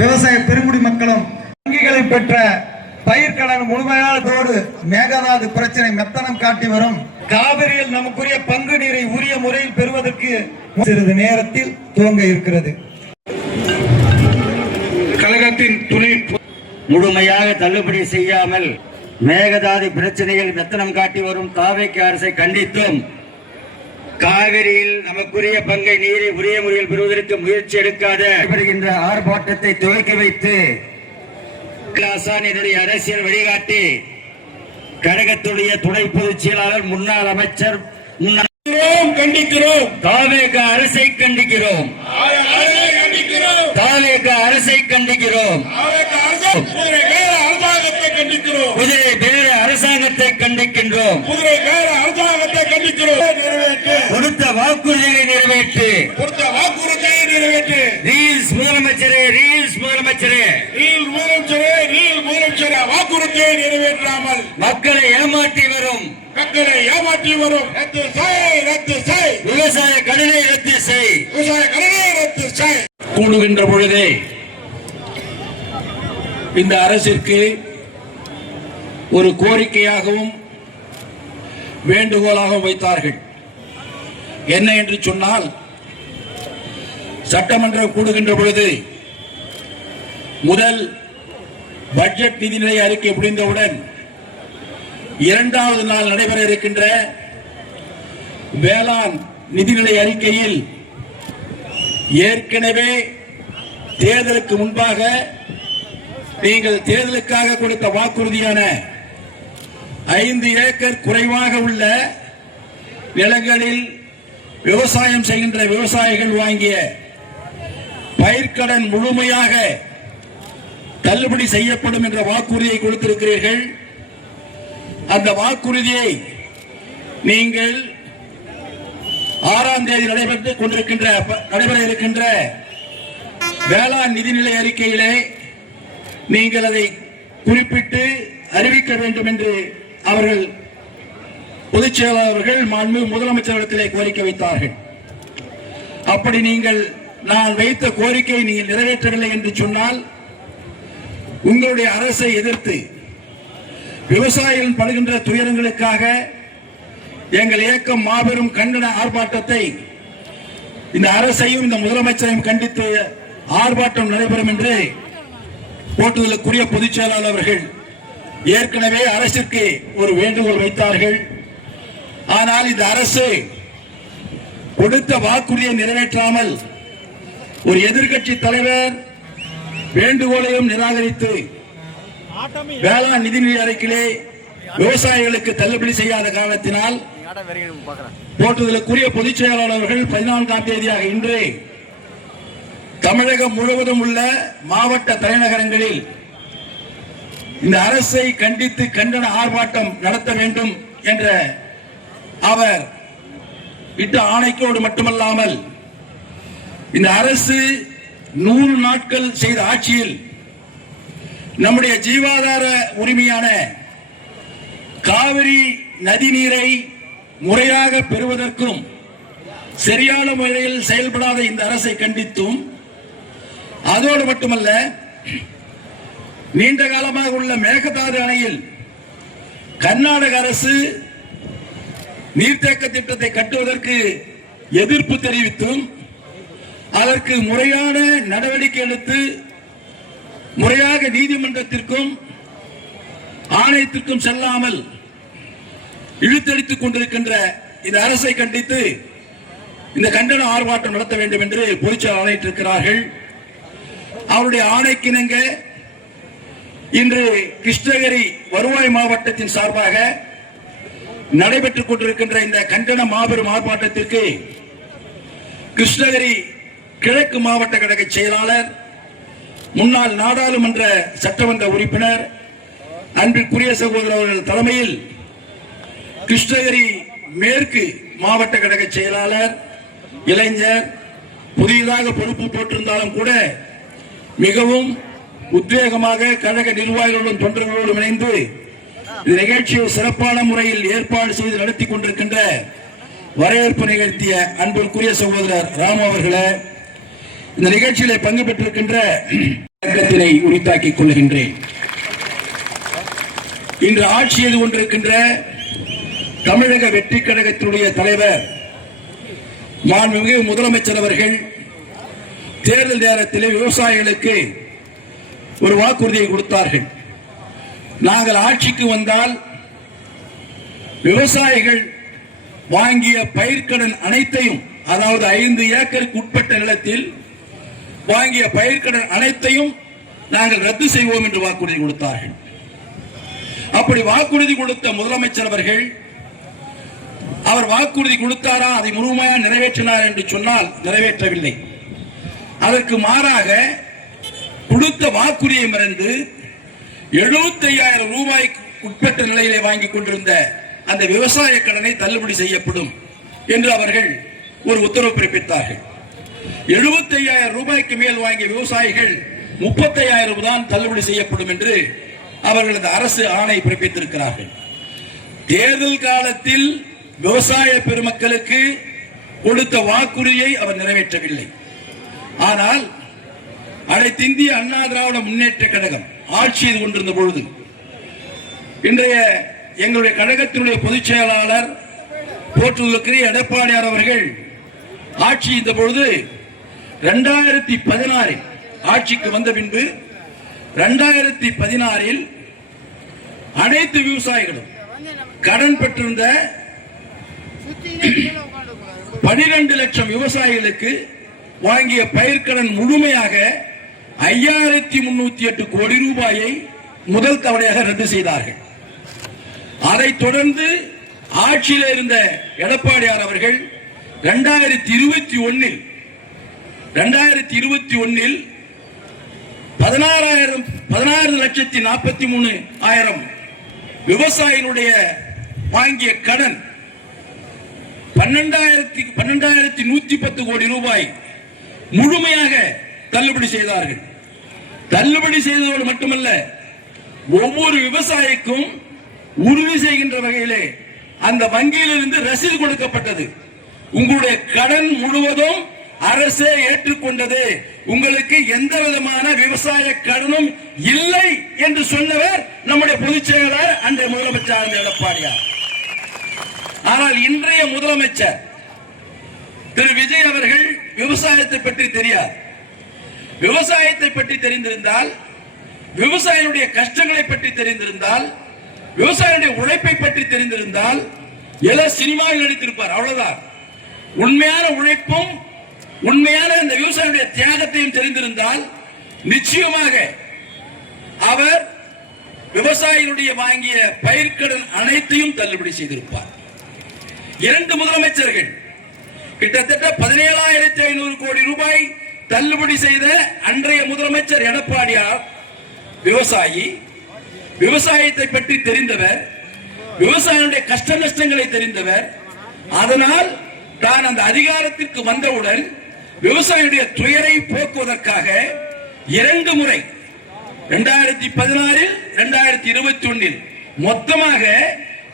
விவசாய பெருங்குடி மக்களும் வங்கிகளை பெற்ற பயிர்க்கடன் முழுமையானதோடு மேகதாது பிரச்சனை மெத்தனம் காட்டி வரும் காவிரியில் நமக்குரிய பங்கு நீரை உரிய முறையில் பெறுவதற்கு சிறிது நேரத்தில் துவங்க இருக்கிறது. கழகத்தின் துணை முழுமையாக தள்ளுபடி செய்யாமல் மேகதாது பிரச்சனையில் மெத்தனம் காட்டி வரும் தாவேக்கு அரசை கண்டித்தும் காவிரியில் நமக்குரிய பங்கை நீரை உரிய முறையில் பெறுவதற்கு முயற்சி எடுக்காத ஆர்ப்பாட்டத்தை துவக்கி வைத்து ஆசானினுடைய அரசியல் வழிகாட்டி கழகத்துடைய துணை பொதுச் செயலாளர் முன்னாள் அமைச்சர் கண்டிக்கிறோம். தாவேக அரசை கண்டிக்கிறோம். தாவேக அரசை கண்டிக்கிறோம். குதிரை பேர அரசாங்கத்தை கண்டிக்கின்றோம். கொடுத்த வாக்குறுதிகளை நிறைவேற்று. ரீல்ஸ் முதலமைச்சரே, ரீல்ஸ் முதலமைச்சரே, வாக்குறுதியை நிறைவேற்றாமல் மக்களை ஏமாற்றி வரும் விவசாய கடனை ரத்து செய். கூடுகின்ற பொழுதே இந்த அரசிற்கு ஒரு கோரிக்கையாகவும் வேண்டுகோளாகவும் வைத்தார்கள். என்ன என்று சொன்னால், சட்டமன்றம் கூடுகின்ற பொழுது முதல் பட்ஜெட் நிதிநிலை அறிக்கை முடிந்தவுடன் இரண்டாவது நாள் நடைபெற இருக்கின்ற வேளாண் நிதிநிலை அறிக்கையில் ஏற்கனவே தேர்தலுக்கு முன்பாக நீங்கள் தேர்தலுக்காக கொடுத்த வாக்குறுதியான 5 ஏக்கர் குறைவாக உள்ள நிலங்களில் விவசாயம் செய்கின்ற விவசாயிகள் வாங்கிய பயிர்க்கடன் முழுமையாக தள்ளுபடி செய்யப்படும் என்ற வாக்குறுதியை கொடுத்திருக்கிறீர்கள். அந்த வாக்குறுதியை நீங்கள் 6ஆம் தேதி நடைபெற இருக்கின்ற வேளாண் நிதிநிலை அறிக்கையிலே நீங்கள் அதை குறிப்பிட்டு அறிவிக்க வேண்டும் என்று அவர்கள் பொதுச் செயலாளர்கள் மாண்பு முதலமைச்சரிடத்திலே கோரிக்கை வைத்தார்கள். அப்படி நான் வைத்த கோரிக்கையை நீங்கள் நிறைவேற்றவில்லை என்று சொன்னால் உங்களுடைய அரசை எதிர்த்து விவசாயிகள் படுகின்ற துயரங்களுக்காக எங்கள் இயக்கம் மாபெரும் கண்டன ஆர்ப்பாட்டத்தை இந்த அரசையும் இந்த முதலமைச்சரையும் கண்டித்து ஆர்ப்பாட்டம் நடைபெறும் என்று போட்டுதலுக்குரிய பொதுச் செயலாளர் அவர்கள் ஏற்கனவே அரசிற்கு ஒரு வேண்டுகோள் வைத்தார்கள். ஆனால் இந்த அரசு கொடுத்த வாக்குறுதியை நிறைவேற்றாமல் ஒரு எதிர்க்கட்சி தலைவர் வேண்டுகோளையும் நிராகரித்து வேளாண் நிதிநிலை அறிக்கையிலே விவசாயிகளுக்கு தள்ளுபடி செய்யாத காரணத்தினால் போட்டுதலுக்குரிய பொதுச் செயலாளர் அவர்கள் 14ஆம் தேதியாக இன்று தமிழகம் முழுவதும் உள்ள மாவட்ட தலைநகரங்களில் இந்த அரசை கண்டித்து கண்டன ஆர்ப்பாட்டம் நடத்த வேண்டும் என்ற அவர் இட்ட ஆணைக்கோடு மட்டுமல்லாமல் இந்த அரசு 100 நாட்கள் செய்த ஆட்சியில் நம்முடைய ஜீவாதார உரிமையான காவிரி நதி நீரை முறையாக பெறுவதற்கும் சரியான முறையில் செயல்படாத இந்த அரசை கண்டித்தும், அதோடு மட்டுமல்ல நீண்ட காலமாக உள்ள மேகதாது அணையில் கர்நாடக அரசு நீர்த்தேக்க திட்டத்தை கட்டுவதற்கு எதிர்ப்பு தெரிவித்தும் அதற்கு முறையான நடவடிக்கை எடுத்து முறையாக நீதிமன்றத்திற்கும் ஆணையத்திற்கும் செல்லாமல் இழுத்தடித்துக் கொண்டிருக்கின்ற இந்த அரசை கண்டித்து இந்த கண்டன ஆர்ப்பாட்டம் நடத்த வேண்டும் என்று பொதுச்செயலாளர் ஆணையிட்டிருக்கிறார்கள். அவருடைய ஆணைக்கிணங்க இன்று கிருஷ்ணகிரி வருவாய் மாவட்டத்தின் சார்பாக நடைபெற்றுக் கொண்டிருக்கின்ற இந்த கண்டன மாபெரும் ஆர்ப்பாட்டத்திற்கு கிருஷ்ணகிரி கிழக்கு மாவட்ட கழக செயலாளர், முன்னாள் நாடாளுமன்ற சட்டமன்ற உறுப்பினர் அன்பிற்குரிய சகோதரர் அவர்கள் தலைமையில் கிருஷ்ணகிரி மேற்கு மாவட்ட கழக செயலாளர், இளைஞர், புதியதாக பொறுப்பு போட்டிருந்தாலும் கூட மிகவும் உத்வேகமாக கழக நிர்வாகிகளுடன் தொண்டர்களோடும் இணைந்து இந்த நிகழ்ச்சியை சிறப்பான முறையில் ஏற்பாடு செய்து நடத்தி கொண்டிருக்கின்ற வரவேற்பு நிகழ்த்திய அன்பிற்குரிய சகோதரர் ராமு அவர்களே, இந்த நிகழ்ச்சியிலே பங்கு பெற்றிருக்கின்ற வணக்கத்தினை உரித்தாக்கிக் கொள்கின்றேன். இன்று ஆட்சி செய்து கொண்டிருக்கின்ற தமிழக வெற்றி கழகத்தினுடைய தலைவர் மாண்புமிகு முதலமைச்சர் அவர்கள் தேர்தல் நேரத்தில் விவசாயிகளுக்கு ஒரு வாக்குறுதியை கொடுத்தார்கள். நாங்கள் ஆட்சிக்கு வந்தால் விவசாயிகள் வாங்கிய பயிர்க்கடன் அனைத்தையும், அதாவது 5 ஏக்கருக்கு உட்பட்ட நிலத்தில் வாங்கிய பயிர்க்கடன் அனைத்தையும் நாங்கள் ரத்து செய்வோம் என்று வாக்குறுதி கொடுத்தார்கள். அப்படி வாக்குறுதி கொடுத்த முதலமைச்சர் அவர்கள் அவர் வாக்குறுதி கொடுத்தாரா, அதை முழுமையாக நிறைவேற்றினார் என்று சொன்னால் நிறைவேற்றவில்லை. அதற்கு மாறாக கொடுத்த வாக்குறுதியை மறந்து 75,000 ரூபாய்க்கு உட்பட்ட நிலையிலே வாங்கிக் கொண்டிருந்த அந்த விவசாய கடனை தள்ளுபடி செய்யப்படும் என்று அவர்கள் ஒரு உத்தரவு பிறப்பித்தார்கள். 75,000 ரூபாய்க்கு மேல் வாங்கிய விவசாயிகள் 35,000 தான் தள்ளுபடி செய்யப்படும் என்று அவர்களது அரசு ஆணை பிறப்பித்திருக்கிறார்கள். தேர்தல் காலத்தில் விவசாய பெருமக்களுக்கு கொடுத்த வாக்குறுதியை அவர் நிறைவேற்றவில்லை. ஆனால் அனைத்து இந்திய அண்ணா திராவிட முன்னேற்ற கழகம் ஆட்சி செய்து கொண்டிருந்த பொழுது இன்றைய எங்களுடைய கழகத்தினுடைய பொதுச் செயலாளர் போற்றுதலுக்குரிய எடப்பாடியார் அவர்கள் ஆட்சி செய்த பொழுது 2016 ஆட்சிக்கு வந்த பின்பு 2016 அனைத்து விவசாயிகளும் கடன் பெற்றிருந்த 12 லட்சம் விவசாயிகளுக்கு வாங்கிய பயிர்க்கடன் முழுமையாக 5,308 கோடி ரூபாயை முதல் தவணையாக ரத்து செய்தார்கள். அதைத் தொடர்ந்து ஆட்சியில் இருந்த எடப்பாடியார் அவர்கள் 2021 16,43,000 விவசாயிகளுடைய வாங்கிய கடன் 12,110 கோடி ரூபாய் முழுமையாக தள்ளுபடி செய்தார்கள். தள்ளுபடி செய்ததோடு மட்டுமல்ல, ஒவ்வொரு விவசாயிக்கும் உறுதி செய்கின்ற வகையிலே அந்த வங்கியிலிருந்து ரசீது கொடுக்கப்பட்டது. உங்களுடைய கடன் முழுவதும் அரசே ஏற்றுக்கொண்டது, உங்களுக்கு எந்த விதமான விவசாய கடனும் இல்லை என்று சொன்னவர் நம்முடைய பொதுச் செயலாளர் அன்றைய முதலமைச்சர் எடப்பாடியார். ஆனால் இன்றைய முதலமைச்சர் திரு விஜய் அவர்கள் விவசாயத்தை பற்றி தெரியாது. விவசாயத்தை பற்றி தெரிந்திருந்தால், விவசாயிகளுடைய கஷ்டங்களை பற்றி தெரிந்திருந்தால், விவசாயிகளுடைய உழைப்பை பற்றி தெரிந்திருந்தால் எல்லா சினிமாவில் நடித்திருப்பார். அவ்வளவுதான். உண்மையான உழைப்பும் உண்மையான இந்த விவசாயியுடைய தியாகத்தையும் தெரிந்திருந்தால் நிச்சயமாக அவர் விவசாயிகளுடைய வாங்கிய பயிர்க்கடன் அனைத்தையும் தள்ளுபடி செய்திருப்பார். 2 முதலமைச்சர்கள் கிட்டத்தட்ட 17,500 கோடி ரூபாய் தள்ளுபடி செய்த அன்றைய முதலமைச்சர் எடப்பாடியார் விவசாயி, விவசாயத்தை பற்றி தெரிந்தவர், விவசாயிகளுடைய கஷ்ட நஷ்டங்களை தெரிந்தவர். அதனால் தான் அந்த அதிகாரத்திற்கு வந்தவுடன் விவசாயியுடைய துயரை போக்குவதற்காக 2 முறை 2016 2021 மொத்தமாக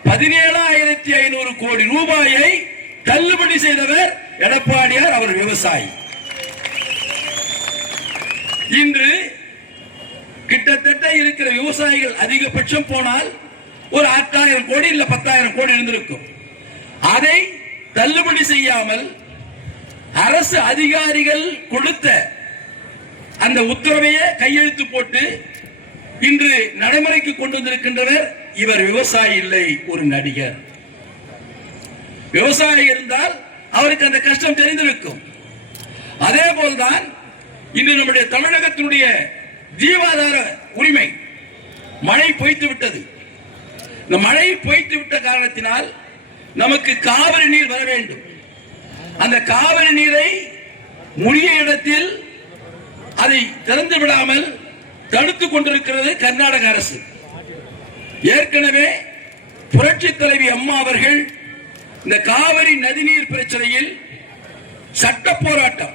17,500 கோடி ரூபாயை தள்ளுபடி செய்தவர் எடப்பாடியார். அவர் விவசாயி. இன்று கிட்டத்தட்ட இருக்கிற விவசாயிகள் அதிகபட்சம் போனால் ஒரு 8,000 கோடி இல்ல 10,000 கோடி இருந்திருக்கும். அதை தள்ளுபடி செய்யாமல் அரசு அதிகாரிகள் கொடுத்த அந்த உத்தரவையே கையெழுத்து போட்டு இன்று நடைமுறைக்கு கொண்டு வந்திருக்கின்றனர். இவர் விவசாயி இல்லை, ஒரு நடிகர். விவசாயி இருந்தால் அவருக்கு அந்த கஷ்டம் தெரிந்திருக்கும். அதே போல்தான் இன்று நம்முடைய தமிழகத்தினுடைய ஜீவாதார உரிமை மழை பொய்த்து விட்டது. இந்த மழை பொய்த்து விட்ட காரணத்தினால் நமக்கு காவிரி நீர் வர வேண்டும். அந்த காவிரி நீரை உரிய இடத்தில் அதை திறந்து விடாமல் தடுத்துக் கொண்டிருக்கிறது கர்நாடக அரசு. ஏற்கனவே புரட்சி தலைவி அம்மா அவர்கள் இந்த காவிரி நதிநீர் பிரச்சனையில் சட்ட போராட்டம்.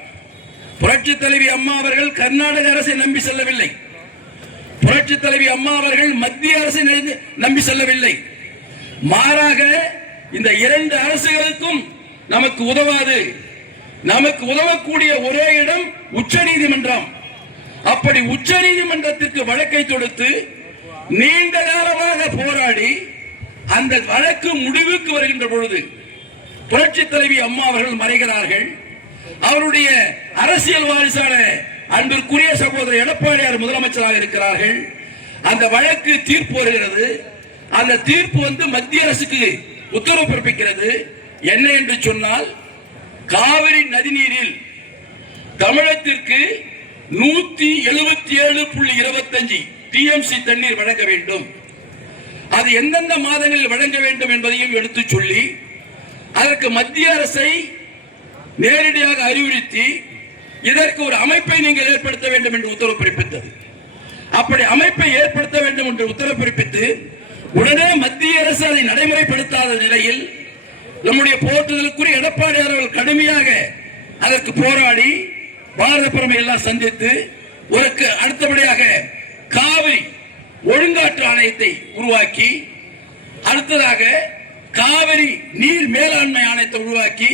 புரட்சி தலைவி அம்மா அவர்கள் கர்நாடக அரசை நம்பி செல்லவில்லை. புரட்சி தலைவி அம்மா அவர்கள் மத்திய அரசை நம்பி செல்லவில்லை. மாறாக இந்த 2 அரசுகளுக்கும் நமக்கு உதவாது, நமக்கு உதவக்கூடிய ஒரே இடம் உச்ச நீதிமன்றம். அப்படி உச்ச நீதிமன்றத்திற்கு வழக்கை தொடுத்து நீண்ட காலமாக போராடி அந்த வழக்கு முடிவுக்கு வருகின்ற பொழுது புரட்சி தலைவி அம்மா அவர்கள் மறைகிறார்கள். அவருடைய அரசியல் வாரிசான அன்பிற்குரிய சகோதரர் எடப்பாடியார் முதலமைச்சராக இருக்கிறார்கள். அந்த வழக்கு தீர்ப்பு வருகிறது. அந்த தீர்ப்பு மத்திய அரசுக்கு உத்தரவு பிறப்பிக்கிறது. என்ன என்று சொன்னால், காவிரி நதிநீரில் தமிழகத்திற்கு 177.25 டிஎம்சி தண்ணீர் வழங்க வேண்டும். அது எந்தெந்த மாதங்களில் வழங்க வேண்டும் என்பதையும் எடுத்து சொல்லி அதற்கு மத்திய அரசை நேரடியாக அறிவுறுத்தி இதற்கு ஒரு அமைப்பை நீங்கள் ஏற்படுத்த வேண்டும் என்று உத்தரவு பிறப்பித்தது. அப்படி அமைப்பை ஏற்படுத்த வேண்டும் என்று உத்தரவு பிறப்பித்து உடனே மத்திய அரசு அதை நடைமுறைப்படுத்தாத நிலையில் நம்முடைய போற்றுதலுக்குரிய எடப்பாடியார் அவர்கள் கடுமையாக அதற்கு போராடி பாரத பிரதமரை எல்லாம் சந்தித்து அடுத்தபடியாக காவிரி ஒழுங்காற்று ஆணையத்தை உருவாக்கி, அடுத்ததாக காவிரி நீர் மேலாண்மை ஆணையத்தை உருவாக்கி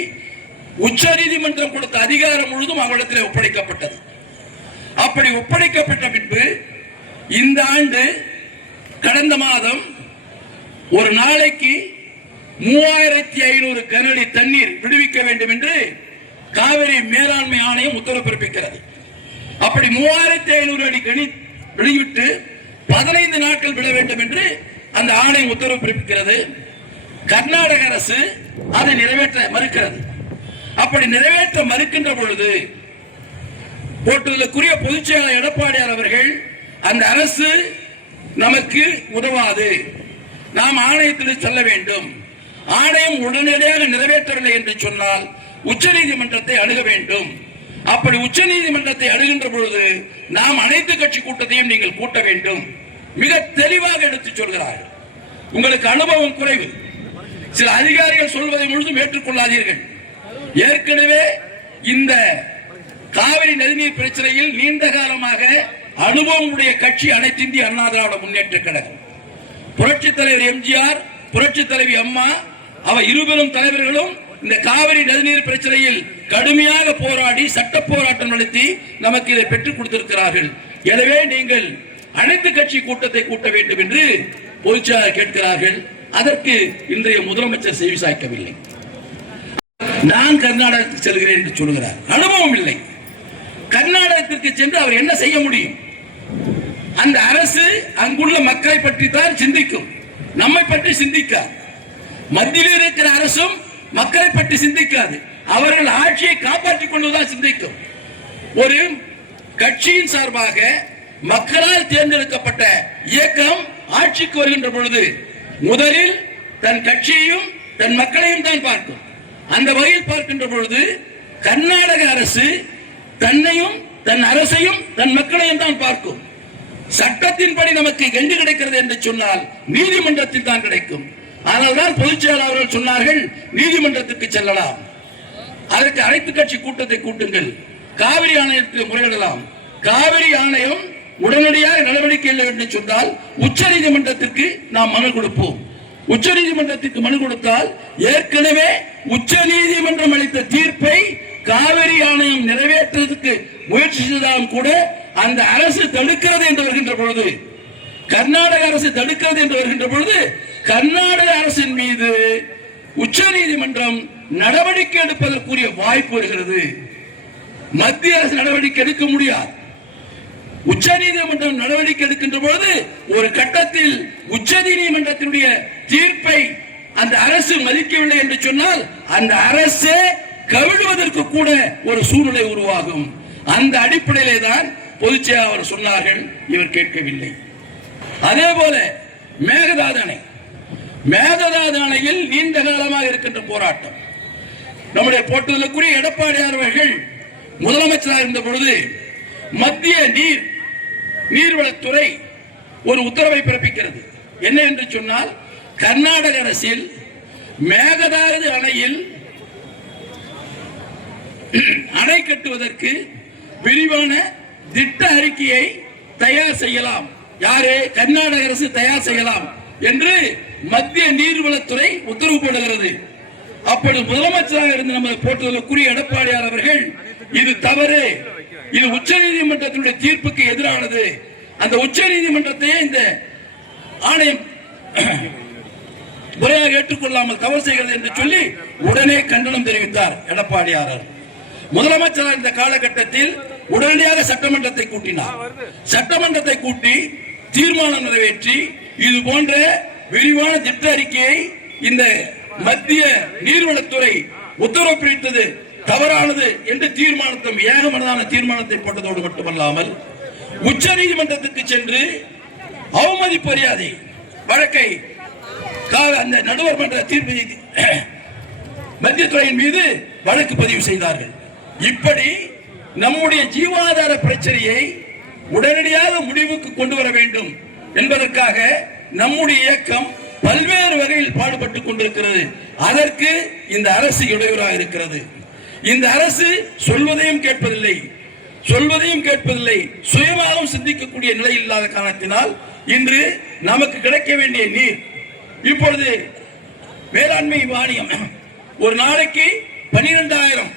உச்ச நீதிமன்றம் கொடுத்த அதிகாரம் முழுதும் அவரிடத்தில் ஒப்படைக்கப்பட்டது. அப்படி ஒப்படைக்கப்பட்ட பின்பு இந்த ஆண்டு கடந்த மாதம் ஒரு நாளைக்கு 3500 கனஅடி தண்ணீர் விடுவிக்க வேண்டும் என்று காவிரி மேலாண்மை ஆணையம் உத்தரவு பிறப்பிக்கிறது. அப்படி 3500 அடி வெளியிட்டு 15 நாட்கள் விட வேண்டும் என்று அந்த ஆணையம் உத்தரவு பிறப்பிக்கிறது. கர்நாடக அரசு அதை நிறைவேற்ற மறுக்கிறது. அப்படி நிறைவேற்ற மறுக்கின்ற பொழுது போட்டுதலுக்குரிய பொதுச் செயலாளர் எடப்பாடியார் அவர்கள் அந்த அரசு நமக்கு உதவாது, நாம் ஆணையத்தில் செல்ல வேண்டும், ஆணையம் உடனடியாக நிறைவேற்றவில்லை என்று சொன்னால் உச்ச நீதிமன்றத்தை அணுக வேண்டும். அப்படி உச்ச நீதிமன்றத்தை அணுகின்ற பொழுது நாம் அனைத்து கட்சி கூட்டத்தையும் நீங்கள் கூட்ட வேண்டும். மிக தெளிவாக எடுத்து சொல்கிறார்கள். உங்களுக்கு அனுபவம் குறைவு, சில அதிகாரிகள் சொல்வதை முழுதும் ஏற்றுக்கொள்ளாதீர்கள். ஏற்கனவே இந்த காவிரி நதிநீர் பிரச்சனையில் நீண்ட காலமாக அனுபவம் உடைய கட்சி அனைத்து இந்திய அண்ணா திராவிட முன்னேற்ற கழகம். புரட்சி தலைவர் எம்ஜிஆர், புரட்சி தலைவி அம்மா, அவர் இருவரும் தலைவர்களும் இந்த காவிரி நதிநீர் பிரச்சனையில் கடுமையாக போராடி சட்ட போராட்டம் நடத்தி நமக்கு இதை பெற்றுக் கொடுத்திருக்கிறார்கள். எனவே நீங்கள் அனைத்து கட்சி கூட்டத்தை கூட்ட வேண்டும் என்று பொதுச்செயலாளர் கேட்கிறார்கள். அதற்கு இன்றைய முதலமைச்சர் செவி சாய்க்கவில்லை. நான் கர்நாடகத்துக்கு செல்கிறேன் என்று சொல்கிறார். அனுபவம் இல்லை. கர்நாடகத்திற்கு சென்று அவர் என்ன செய்ய முடியும்? அந்த அரசு அங்குள்ள மக்களை பற்றி தான் சிந்திக்கும், நம்மை பற்றி சிந்திக்காது. மத்தியில் இருக்கிற அரசும் மக்களை பற்றி சிந்திக்காது. அவர்கள் ஆட்சியை காப்பாற்றிக் கொண்டுதான் சிந்திக்கும். ஒரு கட்சியின் சார்பாக மக்களால் தேர்ந்தெடுக்கப்பட்ட இயக்கம் ஆட்சிக்கு வருகின்ற பொழுது முதலில் தன் கட்சியையும் தன் மக்களையும் தான் பார்க்கும். அந்த வகையில் பார்க்கின்ற பொழுது கர்நாடக அரசு தன்னையும் தன் அரசையும் தன் மக்களையும் தான் பார்க்கும். சட்டத்தின்படி நமக்கு எங்கு கிடைக்கிறது என்று சொன்னால் நீதிமன்றத்தில் தான் கிடைக்கும். அதனால்தான் பொதுச் செயலாளர் அவர்கள் சொன்னார்கள், நீதிமன்றத்துக்கு செல்லலாம், அதற்கு அனைத்து கட்சி கூட்டத்தை கூட்டுங்கள், காவிரி ஆணையத்துக்கு முறையிடலாம். காவிரி ஆணையம் உடனடியாக நடவடிக்கை இல்லை என்று சொன்னால் உச்ச நீதிமன்றத்திற்கு நாம் மனு கொடுப்போம். உச்ச நீதிமன்றத்திற்கு மனு கொடுத்தால் ஏற்கனவே உச்ச நீதிமன்றம் அளித்த தீர்ப்பை காவிரி ஆணையம் நிறைவேற்றுவதற்கு முயற்சி செய்தாலும் கூட அந்த அரசு தடுக்கிறது என்று வருகின்ற பொழுது, கர்நாடக அரசு தடுக்கிறது என்று வருகின்ற பொழுது கர்நாடக அரசின் மீது உச்ச நீதிமன்றம் நடவடிக்கை எடுப்பதற்குரிய வாய்ப்பு வருகிறது. மத்திய அரசு நடவடிக்கை எடுக்க முடியாது. உச்ச நீதிமன்றம் நடவடிக்கை எடுக்கின்ற பொழுது ஒரு கட்டத்தில் உச்ச நீதிமன்றத்தினுடைய தீர்ப்பை அந்த அரசு மதிக்கவில்லை என்று சொன்னால் அந்த அரசே கவிழ்வதற்கு கூட ஒரு சூழ்நிலை உருவாகும். அந்த அடிப்படையிலே தான் பொதுச் செயலாளர் சொன்னார்கள், இவர் கேட்கவில்லை. அதே போல மேகதாது அணை, மேகதாது அணையில் நீண்ட காலமாக இருக்கின்ற போராட்டம். நம்முடைய போட்டுதலுக்குரிய எடப்பாடியார் அவர்கள் முதலமைச்சராக இருந்த பொழுது மத்திய நீர்வளத்துறை ஒரு உத்தரவை பிறப்பிக்கிறது. என்ன என்று சொன்னால், கர்நாடக அரசில் மேகதாது அணையில் அணை கட்டுவதற்கு விரிவான திட்ட அறிக்கையை தயார் செய்யலாம். யாரு? கர்நாடக அரசு தயார் செய்யலாம் என்று மத்திய நீர்வளத்துறை உத்தரவு போடுகிறது. அப்படி முதலமைச்சராக இருந்து நம்ம போட்டுதலுக்குரிய எடப்பாடியார் அவர்கள் இது தவறு, இது உச்ச நீதிமன்றத்தினுடைய தீர்ப்புக்கு எதிரானது, அந்த உச்ச நீதிமன்றத்தையே இந்த ஆணையம் முறையாக ஏற்றுக்கொள்ளாமல் தவறு செய்கிறது என்று சொல்லி உடனே கண்டனம் தெரிவித்தார் எடப்பாடியார். முதலமைச்சர் இந்த காலகட்டத்தில் உடனடியாக சட்டமன்றத்தை கூட்டினார். சட்டமன்றத்தை கூட்டி தீர்மானம் நிறைவேற்றி இது போன்ற விரிவான திட்ட அறிக்கையை இந்த மத்திய நீர்வளத்துறை உத்தரவு பிடித்தது தவறானது என்று தீர்மானத்தை ஏகமனதான தீர்மானத்தை போட்டதோடு மட்டுமல்லாமல் உச்ச நீதிமன்றத்துக்கு சென்று அவமதிப்பு மரியாதை வழக்கை அந்த நடுவர் மன்ற தீர்ப்பு மத்திய துறையின் மீது வழக்கு பதிவு செய்தார்கள். இப்படி நம்முடைய ஜீவாதார பிரச்சனையை உடனடியாக முடிவுக்கு கொண்டு வர வேண்டும் என்பதற்காக நம்முடைய இயக்கம் பல்வேறு வகையில் பாடுபட்டுக் கொண்டிருக்கிறது. அதற்கு இந்த அரசு இடையூறாக இருக்கிறது. இந்த அரசு சொல்வதையும் கேட்பதில்லை, சுயமாகவும் சிந்திக்கக்கூடிய நிலை இல்லாத காரணத்தினால் இன்று நமக்கு கிடைக்க வேண்டிய நீர் இப்பொழுது வேளாண்மை வாரியம் ஒரு நாளைக்கு 12,000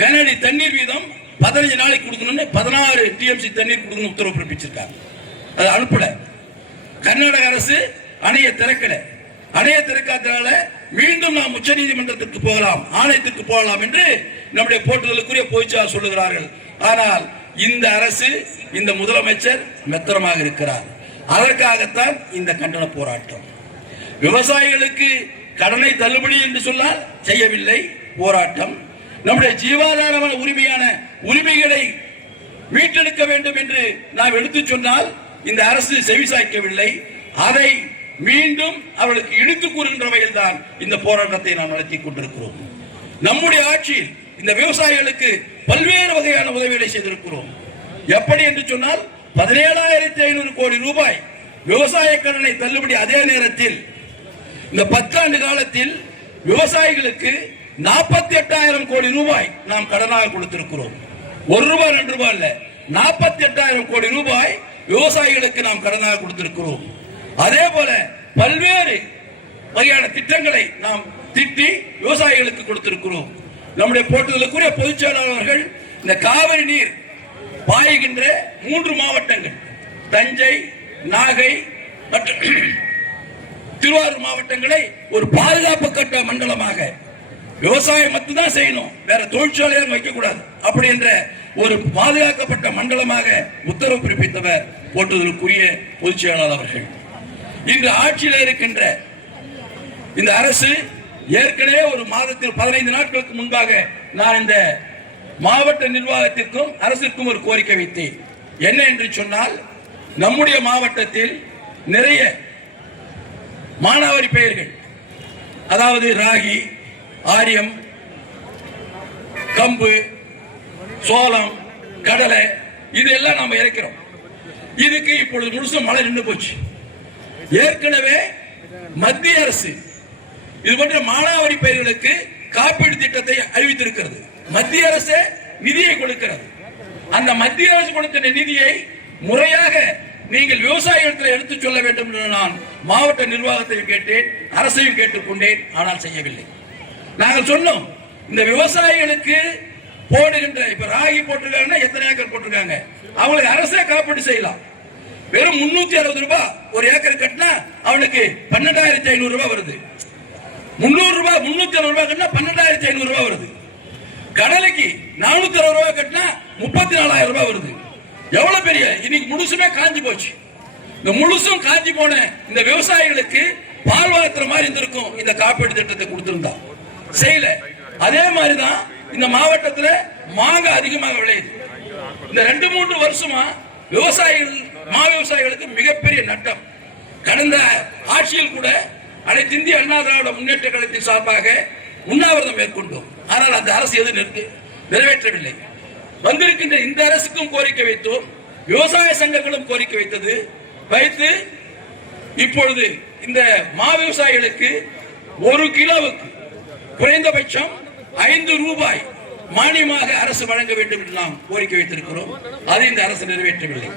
கனஅடி தண்ணீர் வீதம் 15 நாளைக்கு கொடுக்கணும்னு 16 டிஎம்சி தண்ணீர் கொடுக்கணும் உத்தரவு பிறப்பிச்சிருக்காங்க. அது அனுப்பல. கர்நாடக அரசு அணையை திறக்கல. அணையை திறக்காதனால மீண்டும் நாம் உச்ச நீதிமன்றத்திற்கு போகலாம், ஆணையத்திற்கு போகலாம் என்று நம்முடைய போட்டுதலுக்குரிய பொதுச்செயலாளர் சொல்லுகிறார்கள். ஆனால் இந்த அரசு, இந்த முதலமைச்சர் மெத்தனமாக இருக்கிறார். அதற்காகத்தான் இந்த கண்டன போராட்டம். விவசாயிகளுக்கு கடனை தள்ளுபடி என்று சொன்னால் செய்யவில்லை போராட்டம். நம்முடைய ஜீவாதார உரிமையான உரிமைகளை மீட்டெடுக்க வேண்டும் என்று நாம் எடுத்து சொன்னால் இந்த அரசு செவிசாய்க்கவில்லை. அதை மீண்டும் அவர்களுக்கு இழுத்து கூறுகின்ற வகையில் தான் இந்த போராட்டத்தை நாம் நடத்தி கொண்டிருக்கிறோம். நம்முடைய ஆட்சியில் இந்த விவசாயிகளுக்கு பல்வேறு வகையான உதவிகளை செய்திருக்கிறோம். எப்படி என்று சொன்னால் 17,500 கோடி ரூபாய் விவசாய கடனை தள்ளுபடி. அதே நேரத்தில் இந்த 10 ஆண்டு காலத்தில் விவசாயிகளுக்கு 48,000 கோடி ரூபாய் நாம் கடனாக கொடுத்திருக்கிறோம். 1 ரூபாய் 2 ரூபாய் இல்ல, 48,000 கோடி ரூபாய் விவசாயிகளுக்கு நாம் கடனாக கொடுத்திருக்கிறோம். அதே போல பல்வேறு வகையான திட்டங்களை நாம் திட்டி விவசாயிகளுக்கு கொடுத்திருக்கிறோம். நம்முடைய போட்டுதலுக்குரிய பொதுச் செயலாளர்கள் இந்த காவிரி நீர் பாய்கின்ற 3 மாவட்டங்கள் தஞ்சை, நாகை மற்றும் திருவாரூர் மாவட்டங்களை ஒரு பாதுகாப்பு கட்ட மண்டலமாக விவசாயம் மட்டும்தான் செய்யணும், வேற தொழிற்சாலையாக வைக்கக்கூடாது அப்படி என்ற ஒரு பாதுகாக்கப்பட்ட மண்டலமாக உத்தரவு பிறப்பித்தவர் போட்டுதலுக்குரிய பொதுச் செயலாளர் அவர்கள். இன்று ஆட்சியில் இருக்கின்ற இந்த அரசு ஏற்கனவே ஒரு மாதத்தில் 15 நாட்களுக்கு முன்பாக நான் இந்த மாவட்ட நிர்வாகத்திற்கும் அரசிற்கும் ஒரு கோரிக்கை வைத்தேன். என்ன என்று சொன்னால், நம்முடைய மாவட்டத்தில் நிறைய மானாவாரி பயிர்கள், அதாவது ராகி, ஆரியம், கம்பு, சோளம், கடலை இதெல்லாம் நாம இறக்கிறோம். இதுக்கு இப்பொழுது முழுசும் மழை நின்று போச்சு. ஏற்கனவே மத்திய அரசு இது போன்ற மானாவாரி பயிர்களுக்கு காப்பீடு திட்டத்தை அறிவித்திருக்கிறது. மத்திய அரசு நிதியை கொடுக்கிறது. அந்த மத்திய அரசு கொடுக்கின்ற நிதியை முறையாக நீங்கள் விவசாயிகளிடத்தில் எடுத்துச் சொல்ல வேண்டும் என்று நான் மாவட்ட நிர்வாகத்தையும் கேட்டேன், அரசையும் கேட்டுக்கொண்டேன். ஆனால் செய்யவில்லை. நாங்கள் சொன்னோம், இந்த விவசாயிகளுக்கு போடுகின்ற இப்ப ராகி போட்டிருக்காங்கன்னா எத்தனை ஏக்கர் போட்டிருக்காங்க, அவங்களுக்கு அரசே காப்பீடு செய்யலாம். வெறும் 360 ரூபாய் ஒரு ஏக்கர் கட்டினா அவனுக்கு 12,500 ரூபாய் வருது. 300 ரூபாய் 360 ரூபாய் கட்டினா 12,500 ரூபாய் வருது. கடலைக்கு 460 ரூபாய் கட்டினா 34,000 ரூபாய் வருது. எவ்வளவு பெரிய, இன்னைக்கு முழுசுமே காஞ்சி போச்சு. இந்த முழுசும் காஞ்சி போன இந்த விவசாயிகளுக்கு பால் வளர்த்துற மாதிரி இருந்திருக்கும் இந்த காப்பீடு திட்டத்தை கொடுத்திருந்தா. செய்யல. அதே மாதிரிதான் இந்த மாவட்டத்தில் மாங்காய் அதிகமாக விளையுது. இந்த 2-3 வருஷமா விவசாயிகள், மா விவசாயிகளுக்கு மிகப்பெரிய நட்டம். கடந்த ஆட்சியில் கூட அனைத்து இந்திய அண்ணா திராவிட முன்னேற்ற கழகத்தின் சார்பாக உண்ணாவிரதம் மேற்கொண்டோம். ஆனால் அந்த அரசு எதுவும் நிறைவேற்றவில்லை. வந்திருக்கின்ற இந்த அரசுக்கும் கோரிக்கை வைத்தோம், விவசாய சங்கங்களும் கோரிக்கை வைத்து இப்பொழுது இந்த மா விவசாயிகளுக்கு 1 கிலோவுக்கு குறைந்தபட்சம் 5 ரூபாய் மானியமாக அரசு வழங்க வேண்டும் என்று நாம் கோரிக்கை வைத்திருக்கிறோம். அது இந்த அரசு நிறைவேற்றவில்லை.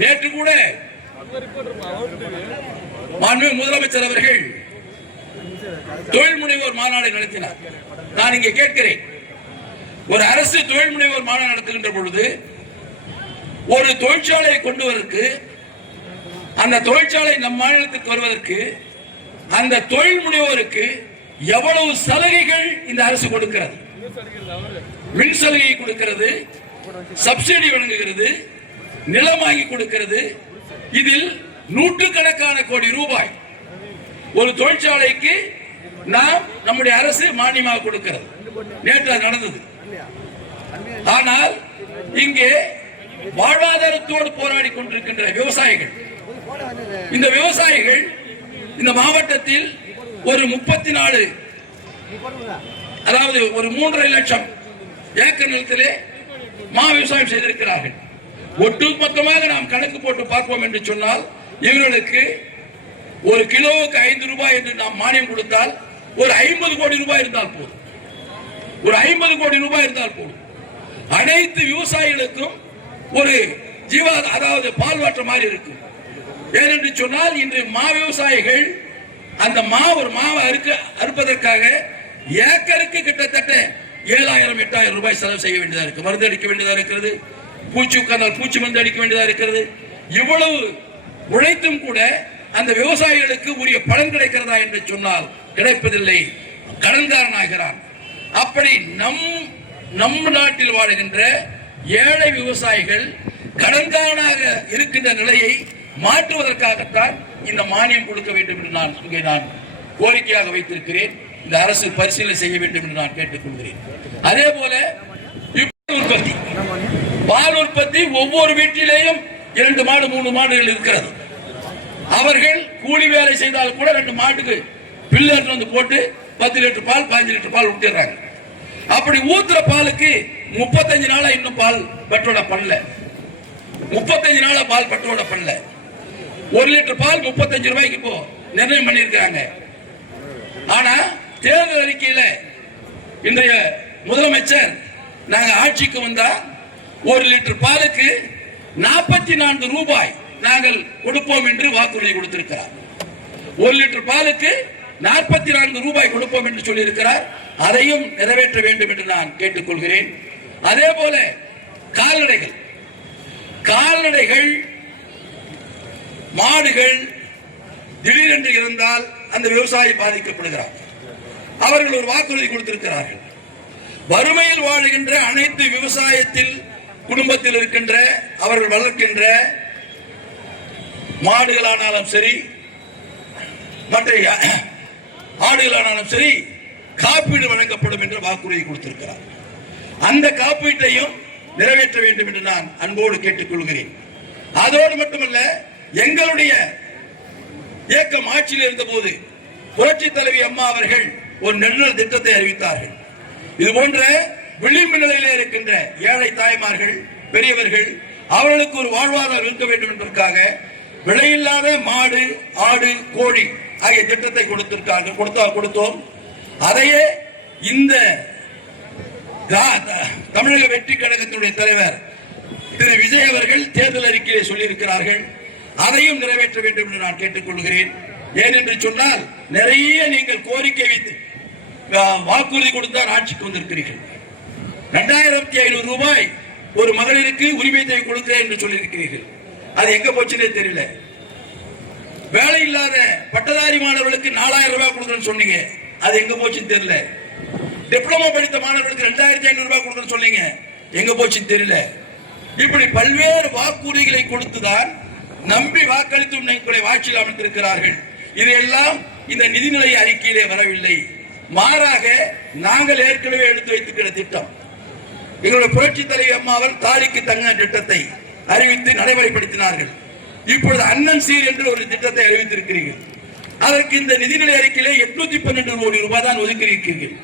நேற்று கூட மாண்புமிகு முதலமைச்சர் அவர்கள் தொழில் முனைவோர் மாநாடு நடத்தினார். நான் இங்கே கேட்கிறேன், ஒரு அரசு தொழில் முனைவோர் மாநாடு நடத்துகின்ற பொழுது ஒரு தொழிற்சாலையை கொண்டு வருவதற்கு, அந்த தொழிற்சாலை நம் மாநிலத்துக்கு வருவதற்கு அந்த தொழில் முனைவோருக்கு எவ்வளவு சலுகைகள் இந்த அரசு கொடுக்கிறது. மின் சலுகை கொடுக்கிறது, சப்சிடி வழங்குகிறது, நிலம் வாங்கி கொடுக்கிறது. இதில் நூற்றுக்கணக்கான கோடி ரூபாய் ஒரு தொழிற்சாலைக்கு நாம் நம்முடைய அரசு மானியமாக கொடுக்கிறது. நேற்று நடந்தது. ஆனால் இங்கே வாழ்வாதாரத்தோடு போராடி கொண்டிருக்கின்ற விவசாயிகள், இந்த விவசாயிகள் இந்த மாவட்டத்தில் ஒரு 34, அதாவது ஒரு 3.5 லட்சம் ஏக்கர் நிலத்திலே மா விவசாயம் செய்திருக்கிறார்கள். ஒட்டுமொத்தமாக நாம் கணக்கு போட்டு பார்ப்போம் என்று சொன்னால் இவர்களுக்கு ஒரு கிலோவுக்கு 5 ரூபாய் என்று நாம் மானியம் கொடுத்தால் ஒரு 50 கோடி ரூபாய் இருந்தால் போதும். ஒரு 50 கோடி ரூபாய் இருந்தால் போதும். அனைத்து விவசாயிகளுக்கும் ஒரு அதாவது பால் வாற்ற மாதிரி இருக்கும். ஏனென்று சொன்னால் இன்று மா விவசாயிகள் அந்த ஒரு மாவை அறுப்பதற்காக ஏக்கருக்கு கிட்டத்தட்ட 7,000 8,000 ரூபாய் செலவு செய்ய வேண்டியதா இருக்கு. மருந்து அடிக்க வேண்டியதா இருக்கிறது, பூச்சி உட்கார்ந்தால் பூச்சி மருந்து அடிக்க வேண்டியதா இருக்கிறது. இவ்வளவு உழைத்தும் கூட அந்த விவசாயிகளுக்கு உரிய பலன் கிடைக்கிறதா என்று சொன்னால் கிடைப்பதில்லை, கடன்காரனாகிறான். அப்படி நம் நாட்டில் வாழுகின்ற ஏழை விவசாயிகள் கடன்காரனாக இருக்கின்ற நிலையை மாற்றுவதற்காகத்தான் இந்த மானியம் கொடுக்க வேண்டும் என்று நான் கோரிக்கையாக வைத்திருக்கிறேன். இந்த அரசு பரிசீலனை செய்ய வேண்டும் என்று நான் கேட்டுக்கொள்கிறேன். அதே போல உற்பத்தி, பால் உற்பத்தி, ஒவ்வொரு வீட்டிலேயும் 2 மாடு 3 மாடுகள் இருக்கிறது. அவர்கள் கூலி வேலை செய்தால் கூட 2 மாட்டுக்கு பில்லர் வந்து போட்டு 10 லிட்டர் பால் 15 லிட்டர் பால் விட்டுறாங்க. அப்படி ஊத்துற பாலுக்கு 35 நாளா இன்னும் பால் பட்டோட பண்ணல. 35 நாளா பால் பட்டோட பண்ணல. 1 லிட்டர் பால் 35 ரூபாய்க்கு இப்போ நிர்ணயம் பண்ணியிருக்காங்க. ஆனா தேர்தல் அறிக்கையில இன்றைய முதலமைச்சர் நாங்க ஆட்சிக்கு வந்தா 1 லிட்டர் பாலுக்கு 44 ரூபாய் நாங்கள் கொடுப்போம் என்று வாக்குறுதி கொடுத்திருக்கிறார். 1 லிட்டர் பாலுக்கு 44 ரூபாய் கொடுப்போம் என்று சொல்லியிருக்கிறார். அதையும் நிறைவேற்ற வேண்டும் என்று நான் கேட்டுக்கொள்கிறேன். அதே போல கால்நடைகள் மாடுகள் திடீரென்று இருந்தால் அந்த விவசாயி பாதிக்கப்படுகிறார். அவர்கள் ஒரு வாக்குறுதி கொடுத்திருக்கிறார்கள். வறுமையில் வாழுகின்ற அனைத்து விவசாயத்தில் குடும்பத்தில் இருக்கின்ற அவர்கள் வளர்க்கின்ற மாடுகளானாலும் சரி, மற்ற ஆடுகளானாலும் சரி, காப்பீடு வழங்கப்படும் என்று வாக்குறுதி கொடுத்திருக்கிறார். அந்த காப்பீட்டையும் நிறைவேற்ற வேண்டும் என்று நான் அன்போடு கேட்டுக்கொள்கிறேன். அதோடு மட்டுமல்ல, எங்களுடைய இயக்கம் ஆட்சியில் இருந்த போது புரட்சி தலைவி அம்மா அவர்கள் ஒரு நெடுநாள் திட்டத்தை அறிவித்தார்கள். இது போன்ற விளிம்பு நிலையிலே இருக்கின்ற ஏழை தாய்மார்கள், பெரியவர்கள், அவர்களுக்கு ஒரு வாழ்வாதாரம் இருக்க வேண்டும் என்பதற்காக விலையில்லாத மாடு, ஆடு, கோழி ஆகிய திட்டத்தை கொடுத்தோம். அதையே இந்த தமிழக வெற்றி கழகத்தினுடைய தலைவர் திரு விஜய் அவர்கள் தேர்தல் அறிக்கையை சொல்லியிருக்கிறார்கள். அதையும் நிறைவேற்ற வேண்டும் என்று நான் கேட்டுக்கொள்கிறேன். ஏனென்று சொன்னால் நிறைய நீங்கள் கோரிக்கை வைத்து வாக்குறுதி கொடுத்தால் ஆட்சிக்கு வந்திருக்கிறீர்கள். 2500 ரூபாய் ஒரு மகளிருக்கு உரிமை தொகை கொடுக்கிறேன் என்று சொல்லியிருக்கிறீர்கள். அது எங்க போச்சுன்னே தெரியல. வேலை இல்லாத பட்டதாரி மாணவர்களுக்கு 4000 ரூபாய் கொடுக்கணும்னு சொன்னீங்க, அது எங்க போச்சுன்னு தெரியல. டிப்ளமோ படித்த மாணவர்களுக்கு 2500 ரூபாய் கொடுக்கணும்னு சொன்னீங்க, எங்க போச்சுன்னு தெரியல. இப்படி பல்வேறு வாக்குறுதிகளை கொடுத்துதான் நம்பி வாக்களித்து உங்களை ஆட்சியில் அமைத்திருக்கிறார்கள். இதையெல்லாம் இந்த நிதிநிலை அறிக்கையிலே வரவில்லை. மாறாக நாங்கள் ஏற்கனவே எடுத்து வைத்திருக்கிற திட்டம், எங்களுடைய புரட்சி தலைவி அம்மா அவர் தாலிக்கு தங்க திட்டத்தை அறிவித்து நடைமுறைப்படுத்தினார்கள். இப்பொழுது அண்ணன் சீர் என்று ஒரு திட்டத்தை அறிவித்திருக்கிறீர்கள். அதற்கு இந்த நிதிநிலை அறிக்கையிலே 812 கோடி ரூபாய் தான் ஒதுக்கியிருக்கிறீர்கள்.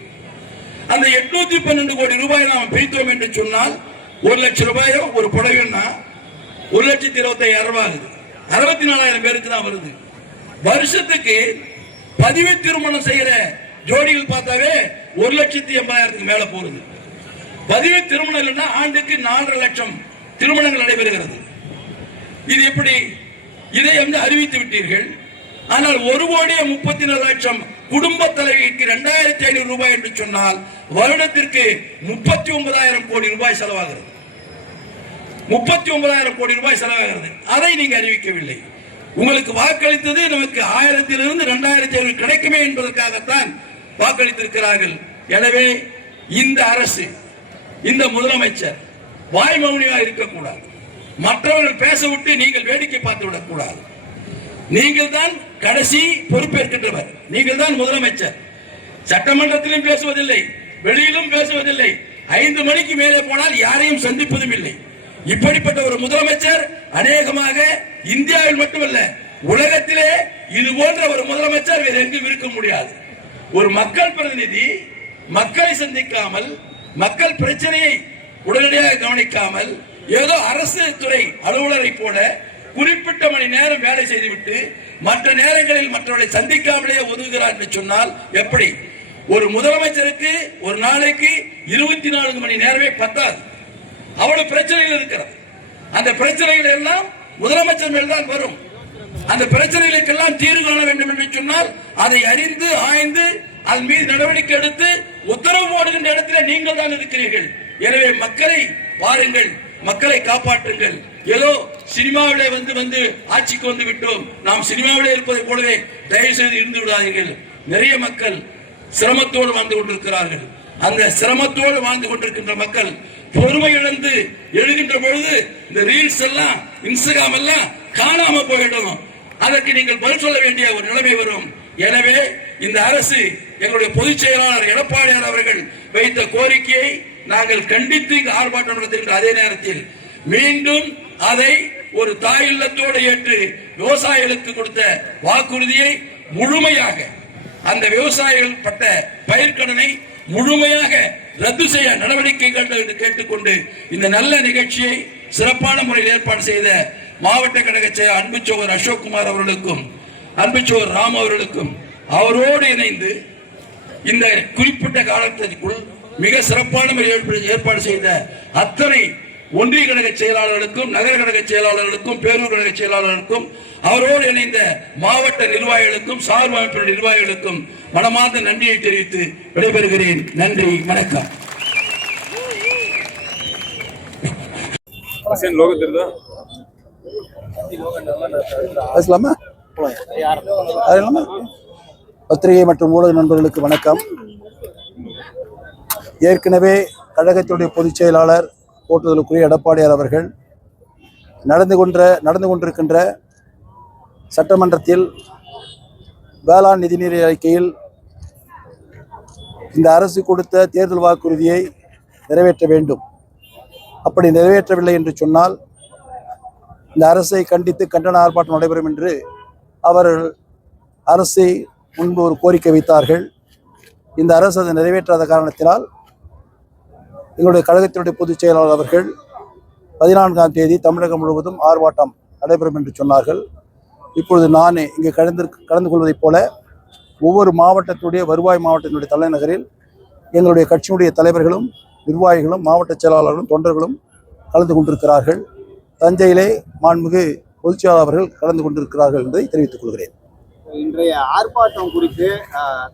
அந்த 812 கோடி ரூபாய் நாம் பிரித்தோம் என்று சொன்னால் 1 லட்சம் ரூபாயோ ஒரு புடவைன்னா 1,25,000 ரூபாய், 64,000 பேருக்கு தான் வருது. வருஷத்துக்கு பதிவு திருமணம் செய்யற ஜோடிகள் பார்த்தாவே 1,80,000 மேல போறது. பதிவு திருமணம் இல்லைன்னா ஆண்டுக்கு 4.5 லட்சம் திருமணங்கள் நடைபெறுகிறது. இது எப்படி? இதை அறிவித்து விட்டீர்கள். ஆனால் 1,34,00,000 குடும்ப தலைவிக்கு 2,500 ரூபாய் என்று சொன்னால் வருடத்திற்கு 39,000 கோடி ரூபாய் செலவாகிறது. 39,000 கோடி ரூபாய் செலவாகிறது. அதை நீங்க அறிவிக்கவில்லை. உங்களுக்கு வாக்களித்தது நமக்கு 1000 2,500 கிடைக்குமே என்பதற்காகத்தான் வாக்களித்திருக்கிறார்கள். எனவே இந்த அரசு, இந்த முதலமைச்சர் வாய்மௌனியாக இருக்கக்கூடாது. மற்றவர்கள் பேச விட்டு நீங்கள் வேடிக்கை பார்த்து விடக்கூடாது. நீங்கள் தான் கடைசி பொறுப்பேற்கின்றவர். நீங்கள் தான் முதலமைச்சர். சட்டமன்றத்திலும் பேசுவதில்லை, வெளியிலும் பேசுவதில்லை. 5 மணிக்கு மேலே போனால் யாரையும் சந்திப்பதும் இல்லை. இப்படிப்பட்ட ஒரு முதலமைச்சர் அநேகமாக இந்தியாவில் மட்டுமல்ல உலகத்திலே இது போன்ற ஒரு முதலமைச்சர் வேறு எங்கும் இருக்க முடியாது. ஒரு மக்கள் பிரதிநிதி மக்களை சந்திக்காமல், மக்கள் பிரச்சனையை உடனடியாக கவனிக்காமல், ஏதோ அரசு துறை அலுவலரை போல குறிப்பிட்ட மணி நேரம் வேலை செய்துவிட்டு மற்ற நேரங்களில் மற்றவர்களை சந்திக்காமலே ஒதுங்குகிறார் என்று சொன்னால் எப்படி? ஒரு முதலமைச்சருக்கு ஒரு நாளைக்கு 24 மணி நேரமே பத்தாது. அவ்வளவு பிரச்சனைகள் இருக்கிறது. அந்த பிரச்சனைகள் எல்லாம் முதலமைச்சர் மேல் தான் வரும். அந்த பிரச்சனைகளுக்கெல்லாம் தீர்வு காண வேண்டும் என்று சொன்னால் அதை அறிந்து ஆய்ந்து அதன் மீது நடவடிக்கை எடுத்து உத்தரவு போடுகின்ற இடத்துல நீங்கள் தான் இருக்கிறீர்கள். எனவே மக்களை பாருங்கள், மக்களை காப்பாற்றுங்கள். ஏதோ சினிமாவிலே வந்து ஆட்சிக்கு வந்து விட்டோம், நாம் சினிமாவிலே இருப்பதை போலவே தயவு செய்து இருந்து விடாதீர்கள். நிறைய மக்கள் சிரமத்தோடு வாழ்ந்து கொண்டிருக்கிறார்கள். அந்த சிரமத்தோடு வாழ்ந்து கொண்டிருக்கின்ற மக்கள் பொறுமை இழந்து எழுகின்ற பொழுது இந்த ரீல்ஸ் எல்லாம், இன்ஸ்டாகிராம் எல்லாம் காணாம போயிடும். அதற்கு நீங்கள் பதில் சொல்ல வேண்டிய ஒரு நிலைமை வரும். எனவே இந்த அரசு, எங்களுடைய பொதுச் செயலாளர் எடப்பாடியார் அவர்கள் வைத்த கோரிக்கையை நாங்கள் கண்டித்து இங்கு ஆர்ப்பாட்டம் நடத்துகின்ற அதே நேரத்தில் மீண்டும் அதை ஒரு தாய் இல்லத்தோடு ஏற்று விவசாயிகளுக்கு கொடுத்த வாக்குறுதியை முழுமையாக, அந்த விவசாயிகள் பட்ட பயிர்க்கடனை முழுமையாக ரத்து செய்ய நடவடிக்கைகள் என்று கேட்டுக்கொண்டு இந்த நல்ல நிகழ்ச்சியை சிறப்பான முறையில் ஏற்பாடு செய்த மாவட்ட கழக செயலர் அன்பு சோழர் அசோக்குமார் அவர்களுக்கும், அன்பு சோழர் ராம் அவர்களுக்கும், அவரோடு இணைந்து இந்த குறிப்பிட்ட காலத்திற்குள் மிக சிறப்பான முறையில் ஏற்பாடு செய்த அத்தனை ஒன்றிய கழக செயலாளர்களுக்கும், நகர கழக செயலாளர்களுக்கும், பேரூர் கழக செயலாளர்களுக்கும், அவரோடு இணைந்த மாவட்ட நிர்வாகிகளுக்கும், சார்பு அமைப்பின் நிர்வாகிகளுக்கும் மனமார்ந்த நன்றியை தெரிவித்து விடைபெறுகிறேன். நன்றி, வணக்கம். பத்திரிகை மற்றும் ஊடக நண்பர்களுக்கு வணக்கம். ஏற்கனவே கழகத்துடைய பொதுச் செயலாளர் போற்றுதலுக்குரிய எடப்பாடியார் அவர்கள் நடந்து கொண்டிருக்கின்ற சட்டமன்றத்தில் வேளாண் நிதிநிலை அறிக்கையில் இந்த அரசு கொடுத்த தேர்தல் வாக்குறுதியை நிறைவேற்ற வேண்டும். அப்படி நிறைவேற்றவில்லை என்று சொன்னால் இந்த அரசை கண்டித்து கண்டன ஆர்ப்பாட்டம் நடைபெறும் என்று அவர்கள் அரசை முன்பு ஒரு கோரிக்கை வைத்தார்கள். இந்த அரசு அதை நிறைவேற்றாத காரணத்தினால் எங்களுடைய கழகத்தினுடைய பொதுச் செயலாளர் அவர்கள் 14ஆம் தேதி தமிழகம் முழுவதும் ஆர்ப்பாட்டம் நடைபெறும் என்று சொன்னார்கள். இப்பொழுது நான் இங்கே கலந்து கொள்வதைப் போல ஒவ்வொரு மாவட்டத்துடைய வருவாய் மாவட்டத்தினுடைய தலைநகரில் எங்களுடைய கட்சியினுடைய தலைவர்களும், நிர்வாகிகளும், மாவட்ட செயலாளர்களும், தொண்டர்களும் கலந்து கொண்டிருக்கிறார்கள். தஞ்சையிலே மாண்புமிகு பொதுச் செயலாளர் அவர்கள் கலந்து கொண்டிருக்கிறார்கள் என்பதை தெரிவித்துக் கொள்கிறேன். இன்றைய ஆர்ப்பாட்டம் குறித்து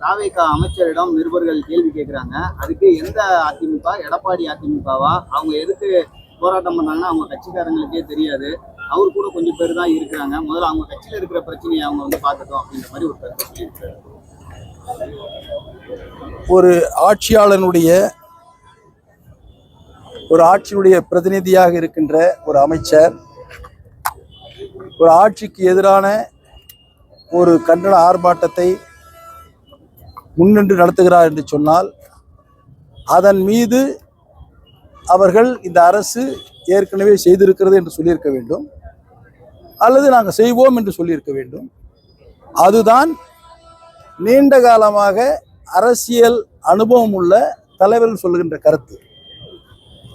தாவேகா அமைச்சரிடம் நிருபர்கள் கேள்வி கேட்கிறாங்க. அதுக்கு எந்த அதிமுக, எடப்பாடி அதிமுகவா, அவங்க எதுக்கு போராட்டம் பண்ணாங்கன்னா அவங்க கட்சிக்காரங்களுக்கே தெரியாது, அவர் கூட கொஞ்சம் பேர் தான் இருக்கிறாங்க, முதல்ல அவங்க கட்சியில் இருக்கிற பிரச்சனையை அவங்க பார்க்கட்டும் அப்படின்ற மாதிரி ஒரு கருத்தை சொல்லியிருக்காரு. ஒரு ஆட்சியினுடைய பிரதிநிதியாக இருக்கின்ற ஒரு அமைச்சர் ஒரு ஆட்சிக்கு எதிரான ஒரு கண்டன ஆர்ப்பாட்டத்தை முன்னின்று நடத்துகிறார் என்று சொன்னால் அதன் மீது அவர்கள் இந்த அரசு ஏற்கனவே செய்திருக்கிறது என்று சொல்லியிருக்க வேண்டும், அல்லது நாங்கள் செய்வோம் என்று சொல்லியிருக்க வேண்டும். அதுதான் நீண்ட காலமாக அரசியல் அனுபவம் உள்ள தலைவர்கள் சொல்லுகின்ற கருத்து.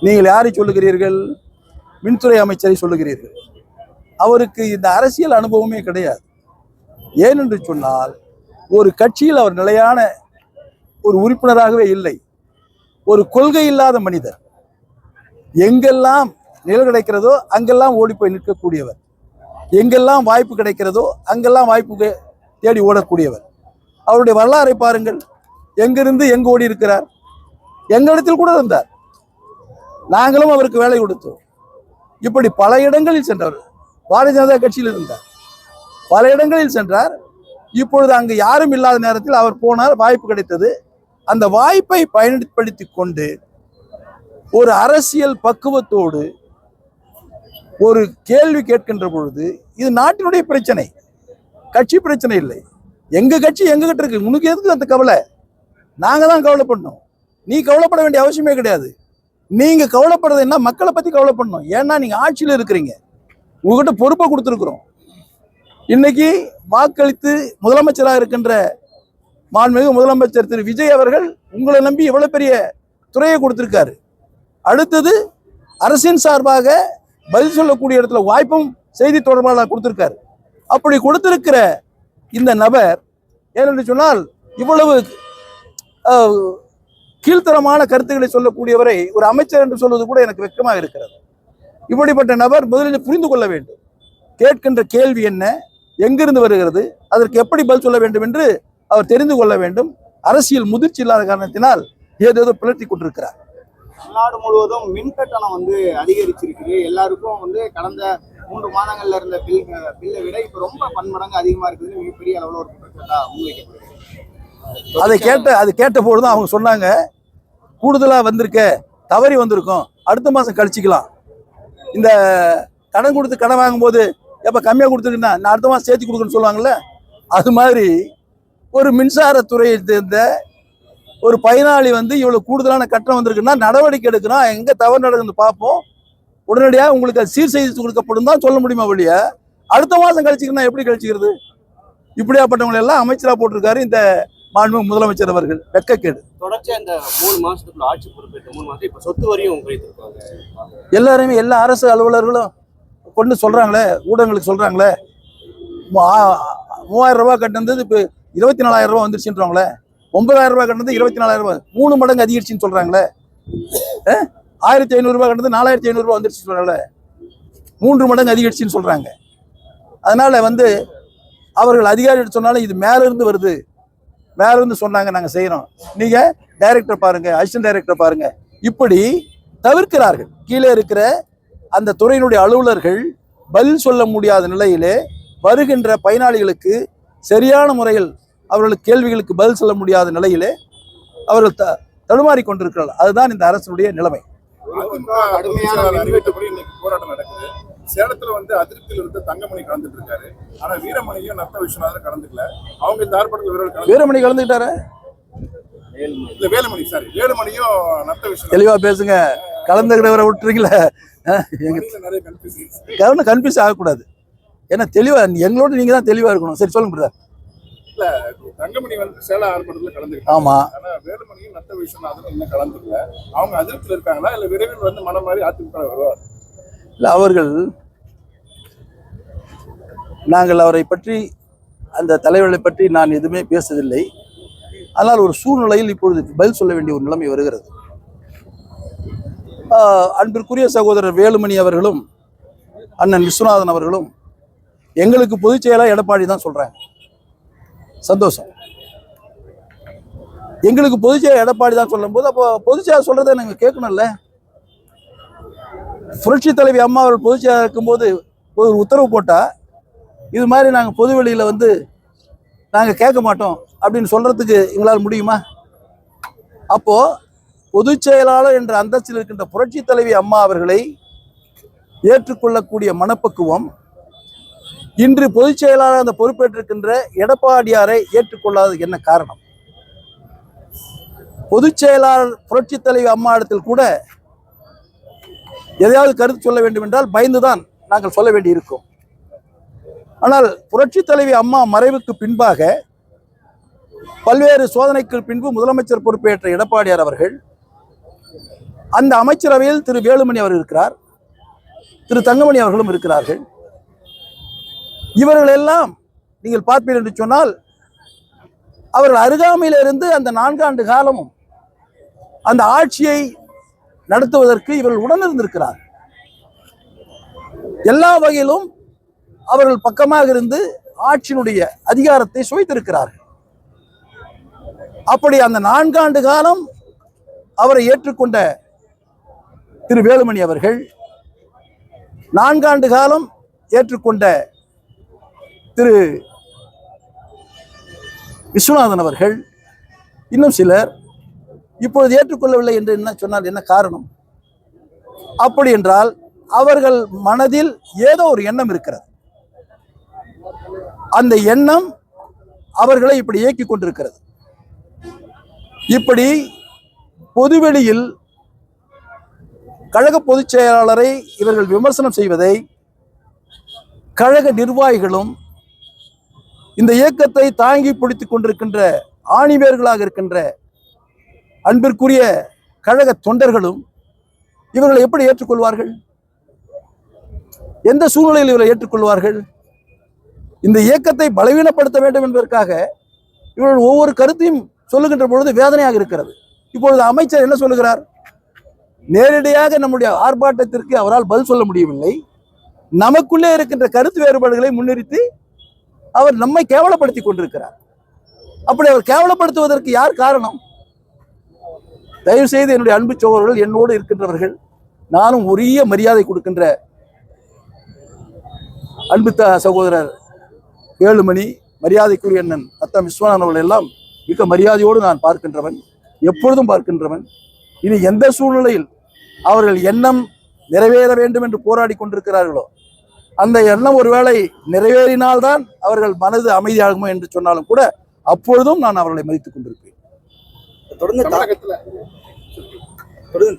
நீங்கள் யாரை சொல்லுகிறீர்கள்? மின்துறை அமைச்சரை சொல்லுகிறீர்கள். அவருக்கு இந்த அரசியல் அனுபவமே கிடையாது. ஏனென்று சொன்னால் ஒரு கட்சியில் அவர் நிலையான ஒரு உறுப்பினராகவே இல்லை. ஒரு கொள்கை இல்லாத மனிதர். எங்கெல்லாம் நிழல் கிடைக்கிறதோ அங்கெல்லாம் ஓடி போய் நிற்கக்கூடியவர். எங்கெல்லாம் வாய்ப்பு கிடைக்கிறதோ அங்கெல்லாம் வாய்ப்பு தேடி ஓடக்கூடியவர். அவருடைய வரலாறை பாருங்கள். எங்கிருந்து எங்கு ஓடி இருக்கிறார். எங்களிடத்தில் கூட இருந்தார், நாங்களும் அவருக்கு வேலை கொடுத்தோம். இப்படி பல இடங்களில் சென்றவர். பாரதிய ஜனதா கட்சியில் இருந்தார், பல இடங்களில் சென்றார். இப்பொழுது அங்கு யாரும் இல்லாத நேரத்தில் அவர் போனார், வாய்ப்பு கிடைத்தது. அந்த வாய்ப்பை பயன்படுத்தி கொண்டு ஒரு அரசியல் பக்குவத்தோடு ஒரு கேள்வி கேட்கின்ற பொழுது, இது நாட்டினுடைய பிரச்சனை, கட்சி பிரச்சனை இல்லை. எங்க கட்சி எங்ககிட்ட இருக்கு, உனக்கு எதுக்கு அந்த கவலை? நாங்க தான் கவலைப்படணும், நீ கவலைப்பட வேண்டிய அவசியமே கிடையாது. நீங்க கவலைப்படுறது என்ன, மக்களை பத்தி கவலைப்படணும். ஏன்னா நீங்க ஆட்சியில் இருக்கிறீங்க, உங்ககிட்ட பொறுப்பை கொடுத்துருக்குறோம். இன்னைக்கு வாக்களித்து முதலமைச்சராக இருக்கின்ற மாண்புமிகு முதலமைச்சர் திரு விஜய் அவர்கள் உங்களை நம்பி எவ்வளவு பெரிய துறையை கொடுத்திருக்காரு. அடுத்தது அரசின் சார்பாக பதில் சொல்லக்கூடிய இடத்துல வாய்ப்பும் செய்தி தொடர்பாளர் கொடுத்திருக்காரு. அப்படி கொடுத்திருக்கிற இந்த நபர் ஏனென்று சொன்னால் இவ்வளவு கீழ்த்தரமான கருத்துக்களை சொல்லக்கூடியவரை ஒரு அமைச்சர் என்று சொல்வது கூட எனக்கு வெட்கமாக இருக்கிறது. இப்படிப்பட்ட நபர் முதலில் புரிந்து கொள்ள வேண்டும். கேட்கின்ற கேள்வி என்ன, எங்கிருந்து வருகிறது, அதற்கு எப்படி பதில் சொல்ல வேண்டும் என்று அவர் தெரிந்து கொள்ள வேண்டும். அரசியல் முதிர்ச்சி இல்லாத காரணத்தினால் ஏதேதோ பிளட்டி கொண்டிருக்கிறார். தமிழ்நாடு முழுவதும் மின் கட்டணம் அதிகரிச்சிருக்கு. எல்லாருக்கும் கடந்த 3 மாதங்கள்ல இருந்த பில்லை விட இப்ப ரொம்ப பன்மடங்கு அதிகமா இருக்குது. மிகப்பெரிய அளவுல ஒரு குற்றச்சாட்டா முன்வைக்கப்படுது. அது கேட்ட பொழுதுதான் அவங்க சொன்னாங்க, கூடுதலா வந்திருக்க, தவறி வந்திருக்கோம், அடுத்த மாசம் கழிச்சிக்கலாம். இந்த கடன் கொடுத்து கடன் வாங்கும்போது எப்ப கம்மியா கொடுத்துருக்குன்னா நான் அடுத்த மாசம் சேர்த்து கொடுக்கணும்னு சொல்லுவாங்கல்ல, அது மாதிரி ஒரு மின்சாரத்துறையை சேர்ந்த ஒரு பயனாளி இவ்வளவு கூடுதலான கட்டணம் வந்திருக்குன்னா நடவடிக்கை எடுக்கணும், எங்க தவறு நடக்குன்னு பார்ப்போம், உடனடியாக உங்களுக்கு அது சீர் செய்து கொடுக்கப்படும் தான் சொல்ல முடியுமா வழிய அடுத்த மாசம் கழிச்சிக்கணும்னா எப்படி கழிச்சிக்கிறது? இப்படியாப்பட்டவங்களை எல்லாம் அமைச்சரா போட்டிருக்காரு இந்த மாண்புமிகு முதலமைச்சர் அவர்கள். வெட்கக்கேடு. தொடர்ச்சியா இந்த 3 மாசத்துக்குள்ள ஆட்சி பொறுப்பேற்ற 3 மாசம் இப்ப சொத்து வரியும் குறைத்திருக்காங்க. எல்லாருமே எல்லா அரசு அலுவலர்களும் கொண்டு சொல்றாங்களே, ஊடகங்களுக்கு சொல்றாங்களே, 3000 ரூபாய் கட்டினது இப்ப 24,000 ரூபாய் வந்துருச்சுன்றாங்களே, 9,000 ரூபாய் கட்டினது 24,000 ரூபாய், 3 மடங்கு அதிகரிச்சுன்னு சொல்றாங்களே, 1,500 ரூபாய் கட்டினது 4,500 ரூபாய் வந்துருச்சு சொல்றாங்களே, 3 மடங்கு அதிகரிச்சுன்னு சொல்றாங்க. அதனால அவர்கள் அதிகாரிகள் சொன்னாலும் இது மேல இருந்து வருது, மேல இருந்து சொன்னாங்க நாங்க செய்யறோம், நீங்க டைரக்டர் பாருங்க, அசிஸ்டன்ட் டைரக்டர் பாருங்க, இப்படி தவிர்க்கிறார்கள். கீழே இருக்கிற அந்த துறையினுடைய அலுவலர்கள் பதில் சொல்ல முடியாத நிலையிலே வருகின்ற பயனாளிகளுக்கு சரியான முறையில் அவர்களுக்கு கேள்விகளுக்கு பதில் சொல்ல முடியாத நிலையிலே அவர்கள் தடுமாறி கொண்டிருக்கிறார்கள். அதுதான் இந்த அரசுடைய நிலைமை. போராட்டம் நடக்குது. சேலத்துல அதிருப்தியில் இருந்த தங்கமணி கலந்துட்டு இருக்காரு. ஆனா வீரமணியும் நத்த விஸ்வநாதன் கலந்துக்கல. அவங்க இந்த ஆர்ப்பாட்டத்தில் வீரமணி கலந்துக்கிட்டாரு. வேலுமணியும் நத்த விஸ்வநாதன். தெளிவா பேசுங்க, கலந்துக்கிட்டவரை விட்டுறீங்களா? கவனம் கன்ஃபியூஸ் ஆகக்கூடாது. ஏன்னா தெளிவா எங்களோட நீங்க தான் தெளிவா இருக்கணும். சரி சொல்லுங்க பிரதர். இல்ல தங்கமணி சேலம் ஆர்ப்பாட்டத்தில் கலந்துக்கிட்டாங்க. ஆமா, ஆனா வேலுமணியும் நத்த விஸ்வநாதனும் இன்னும் கலந்துக்கல. அவங்க அதிருப்தியில் இருக்காங்களா இல்ல விரைவில் மனம் மாதிரி அதிமுக வருவார்? இல்லை, அவர்கள் நாங்கள் அவரை பற்றி அந்த தலைவர்களை பற்றி நான் எதுவுமே பேசவில்லை. ஆனால் ஒரு சூழ்நிலையில் இப்பொழுது பதில் சொல்ல வேண்டிய ஒரு நிலைமை வருகிறது. அன்பிற்குரிய சகோதரர் வேலுமணி அவர்களும் அண்ணன் விஸ்வநாதன் அவர்களும் எங்களுக்கு பொதுச் செயலாளர் எடப்பாடி தான் சொல்றாங்க. சந்தோஷம். எங்களுக்கு பொதுச் செயலாளர் எடப்பாடி தான் சொல்லும் போது அப்போ பொதுச் செயலாளர் சொல்றதை நாங்கள் கேட்கணும்ல. புரட்சி தலைவி அம்மா அவர்கள் பொதுச் செயலாளர் இருக்கும்போது ஒரு உத்தரவு போட்டா இது மாதிரி நாங்கள் பொது வெளியில நாங்கள் கேட்க மாட்டோம் அப்படின்னு சொல்றதுக்கு எங்களால் முடியுமா? அப்போ பொதுச் செயலாளர் என்ற அந்தஸ்தில் இருக்கின்ற புரட்சி தலைவி அம்மா அவர்களை ஏற்றுக்கொள்ளக்கூடிய மனப்பக்குவம் இன்று பொதுச் செயலாளர் அந்த பொறுப்பேற்றிருக்கின்ற எடப்பாடியாரை ஏற்றுக்கொள்ளாத என்ன காரணம்? பொதுச் செயலாளர் புரட்சி தலைவி அம்மா இடத்தில் கூட எதையாவது கருத்து சொல்ல வேண்டும் என்றால் பயந்துதான் நாங்கள் சொல்ல வேண்டி இருக்கும். ஆனால் புரட்சி தலைவி அம்மா மறைவுக்கு பின்பாக பல்வேறு சோதனைக்கு பின்பு முதலமைச்சர் பொறுப்பேற்ற எடப்பாடியார் அவர்கள் அந்த அமைச்சரவையில் திரு வேலுமணி அவர் இருக்கிறார், திரு தங்கமணி அவர்களும் இருக்கிறார்கள். இவர்கள் எல்லாம் நீங்கள் பார்ப்பீர்கள் என்று சொன்னால் அவர்கள் அருகாமையிலிருந்து அந்த 4 ஆண்டு காலமும் அந்த ஆட்சியை நடத்துவதற்கு இவர்கள் உடனிருந்திருக்கிறார். எல்லா வகையிலும் அவர்கள் பக்கமாக இருந்து ஆட்சியினுடைய அதிகாரத்தை சுவைத்திருக்கிறார்கள். அப்படி அந்த 4 ஆண்டு காலம் அவரை ஏற்றுக்கொண்ட திரு வேலுமணி அவர்கள், 4 ஆண்டு காலம் ஏற்றுக்கொண்ட திரு விஸ்வநாதன் அவர்கள், இன்னும் சிலர் இப்பொழுது ஏற்றுக்கொள்ளவில்லை என்று என்ன சொன்னால் என்ன காரணம்? அப்படி என்றால் அவர்கள் மனதில் ஏதோ ஒரு எண்ணம் இருக்கிறது. அந்த எண்ணம் அவர்களை இப்படி இயக்கிக் கொண்டிருக்கிறது. இப்படி பொதுவெளியில் கழக பொதுச் செயலாளரை இவர்கள் விமர்சனம் செய்வதை கழக நிர்வாகிகளும் இந்த இயக்கத்தை தாங்கி பிடித்துக் கொண்டிருக்கின்ற ஆணிவேர்களாக இருக்கின்ற அன்பிற்குரிய கழக தொண்டர்களும் இவர்களை எப்படி ஏற்றுக்கொள்வார்கள்? எந்த சூழ்நிலையில் இவரை ஏற்றுக்கொள்வார்கள்? இந்த இயக்கத்தை பலவீனப்படுத்த வேண்டும் என்பதற்காக இவர்கள் ஒவ்வொரு கருத்தையும் சொல்லுகின்ற பொழுது வேதனையாக இருக்கிறது. இப்பொழுது அமைச்சர் என்ன சொல்லுகிறார்? நேரடியாக நம்முடைய ஆர்ப்பாட்டத்திற்கு அவரால் பதில் சொல்ல முடியவில்லை. நமக்குள்ளே இருக்கின்ற கருத்து வேறுபாடுகளை முன்னிறுத்தி அவர் நம்மை கேவலப்படுத்தி கொண்டிருக்கிறார். அப்படி அவர் கேவலப்படுத்துவதற்கு யார் காரணம்? தயவு செய்து என்னுடைய அன்பு சகோதரர்கள், என்னோடு இருக்கின்றவர்கள், நானும் உரிய மரியாதை கொடுக்கின்ற அன்பு சகோதரர் வேலுமணி, மரியாதைக்குரிய அண்ணன் அத்தம் விஸ்வநாதன் அவர்கள் எல்லாம் மிக மரியாதையோடு நான் பார்க்கின்றவன், எப்பொழுதும் பார்க்கின்றவன். இனி எந்த சூழ்நிலையில் அவர்கள் எண்ணம் நிறைவேற வேண்டும் என்று போராடி கொண்டிருக்கிறார்களோ அந்த எண்ணம் ஒருவேளை நிறைவேறினால்தான் அவர்கள் மனது அமைதியாகுமோ என்று சொன்னாலும் கூட அப்பொழுதும் நான் அவர்களை மதித்துக் கொண்டிருப்பேன். தொடர்ந்து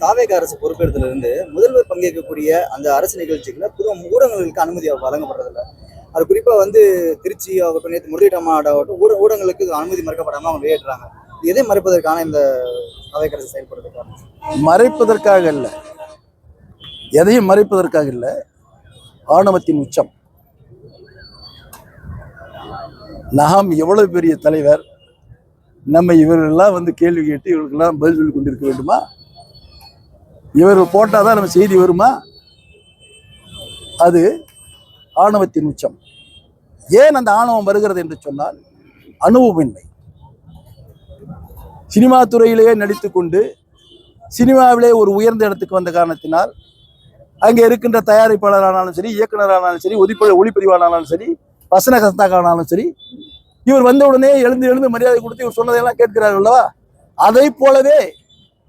தாவேக அரசு பொறுப்பேற்றதுல இருந்து முதல்வர் பங்கேற்கக்கூடிய அந்த அரசு நிகழ்ச்சிகளை புது ஊடகங்களுக்கு அனுமதி வழங்கப்படுறதில்லை. அது குறிப்பா திருச்சி ஆகட்டும், நேற்று முரளிட்ட மாவட்டம் ஊடகங்களுக்கு அனுமதி மறுக்கப்படாம அவங்க வெளியேற்றுறாங்க. எதை மறைப்பதற்கான இந்த தாவேக அரசு செயல்படுறதுக்கான? மறைப்பதற்காக இல்லை, எதையும் மறைப்பதற்காக இல்லை. ஆணவத்தின் உச்சம். நாம் எவ்வளவு பெரிய தலைவர், நம்ம இவர்களெல்லாம் கேள்வி கேட்டு இவர்களுக்கெல்லாம் பதில் சொல்லி கொண்டிருக்க வேண்டுமா? இவர்கள் போட்டாதான் நம்ம செய்தி வருமா? அது ஆணவத்தின் உச்சம். ஏன் அந்த ஆணவம் வருகிறது என்று சொன்னால் அனுபவமின்மை. சினிமா துறையிலேயே நடித்துக்கொண்டு சினிமாவிலே ஒரு உயர்ந்த இடத்துக்கு வந்த காரணத்தினால் அங்கே இருக்கின்ற தயாரிப்பாளரானாலும் சரி, இயக்குனரானாலும் சரி, ஒளிப்பதிவானாலும் சரி, வசன கர்த்தாக்களானாலும் சரி, இவர் வந்த உடனே எழுந்து மரியாதை கொடுத்து இவர் சொன்னதையெல்லாம் கேட்கிறார்கள் அல்லவா? அதை போலவே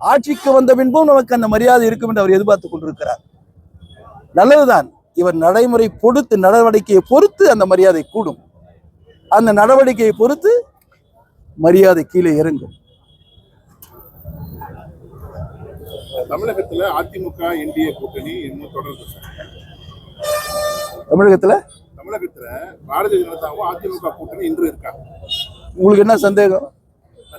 ஆட்சிக்கு வந்த பின்பும் நமக்கு அந்த மரியாதை இருக்கும் என்று அவர் எதிர்பார்த்து கொண்டிருக்கிறார். நல்லதுதான். இவர் நடைமுறை பொறுத்து, நடவடிக்கையை பொறுத்து அந்த மரியாதை கூடும். அந்த நடவடிக்கையை பொறுத்து மரியாதை கீழே இறங்கும். தமிழகத்துல அதிமுக என்டிஏ கூட்டணி இன்னும் தொடர்ந்து. தமிழகத்துல பாரதிய ஜனதாவும் அதிமுக கூட்டணி இன்று இருக்காங்க. உங்களுக்கு என்ன சந்தேகம்?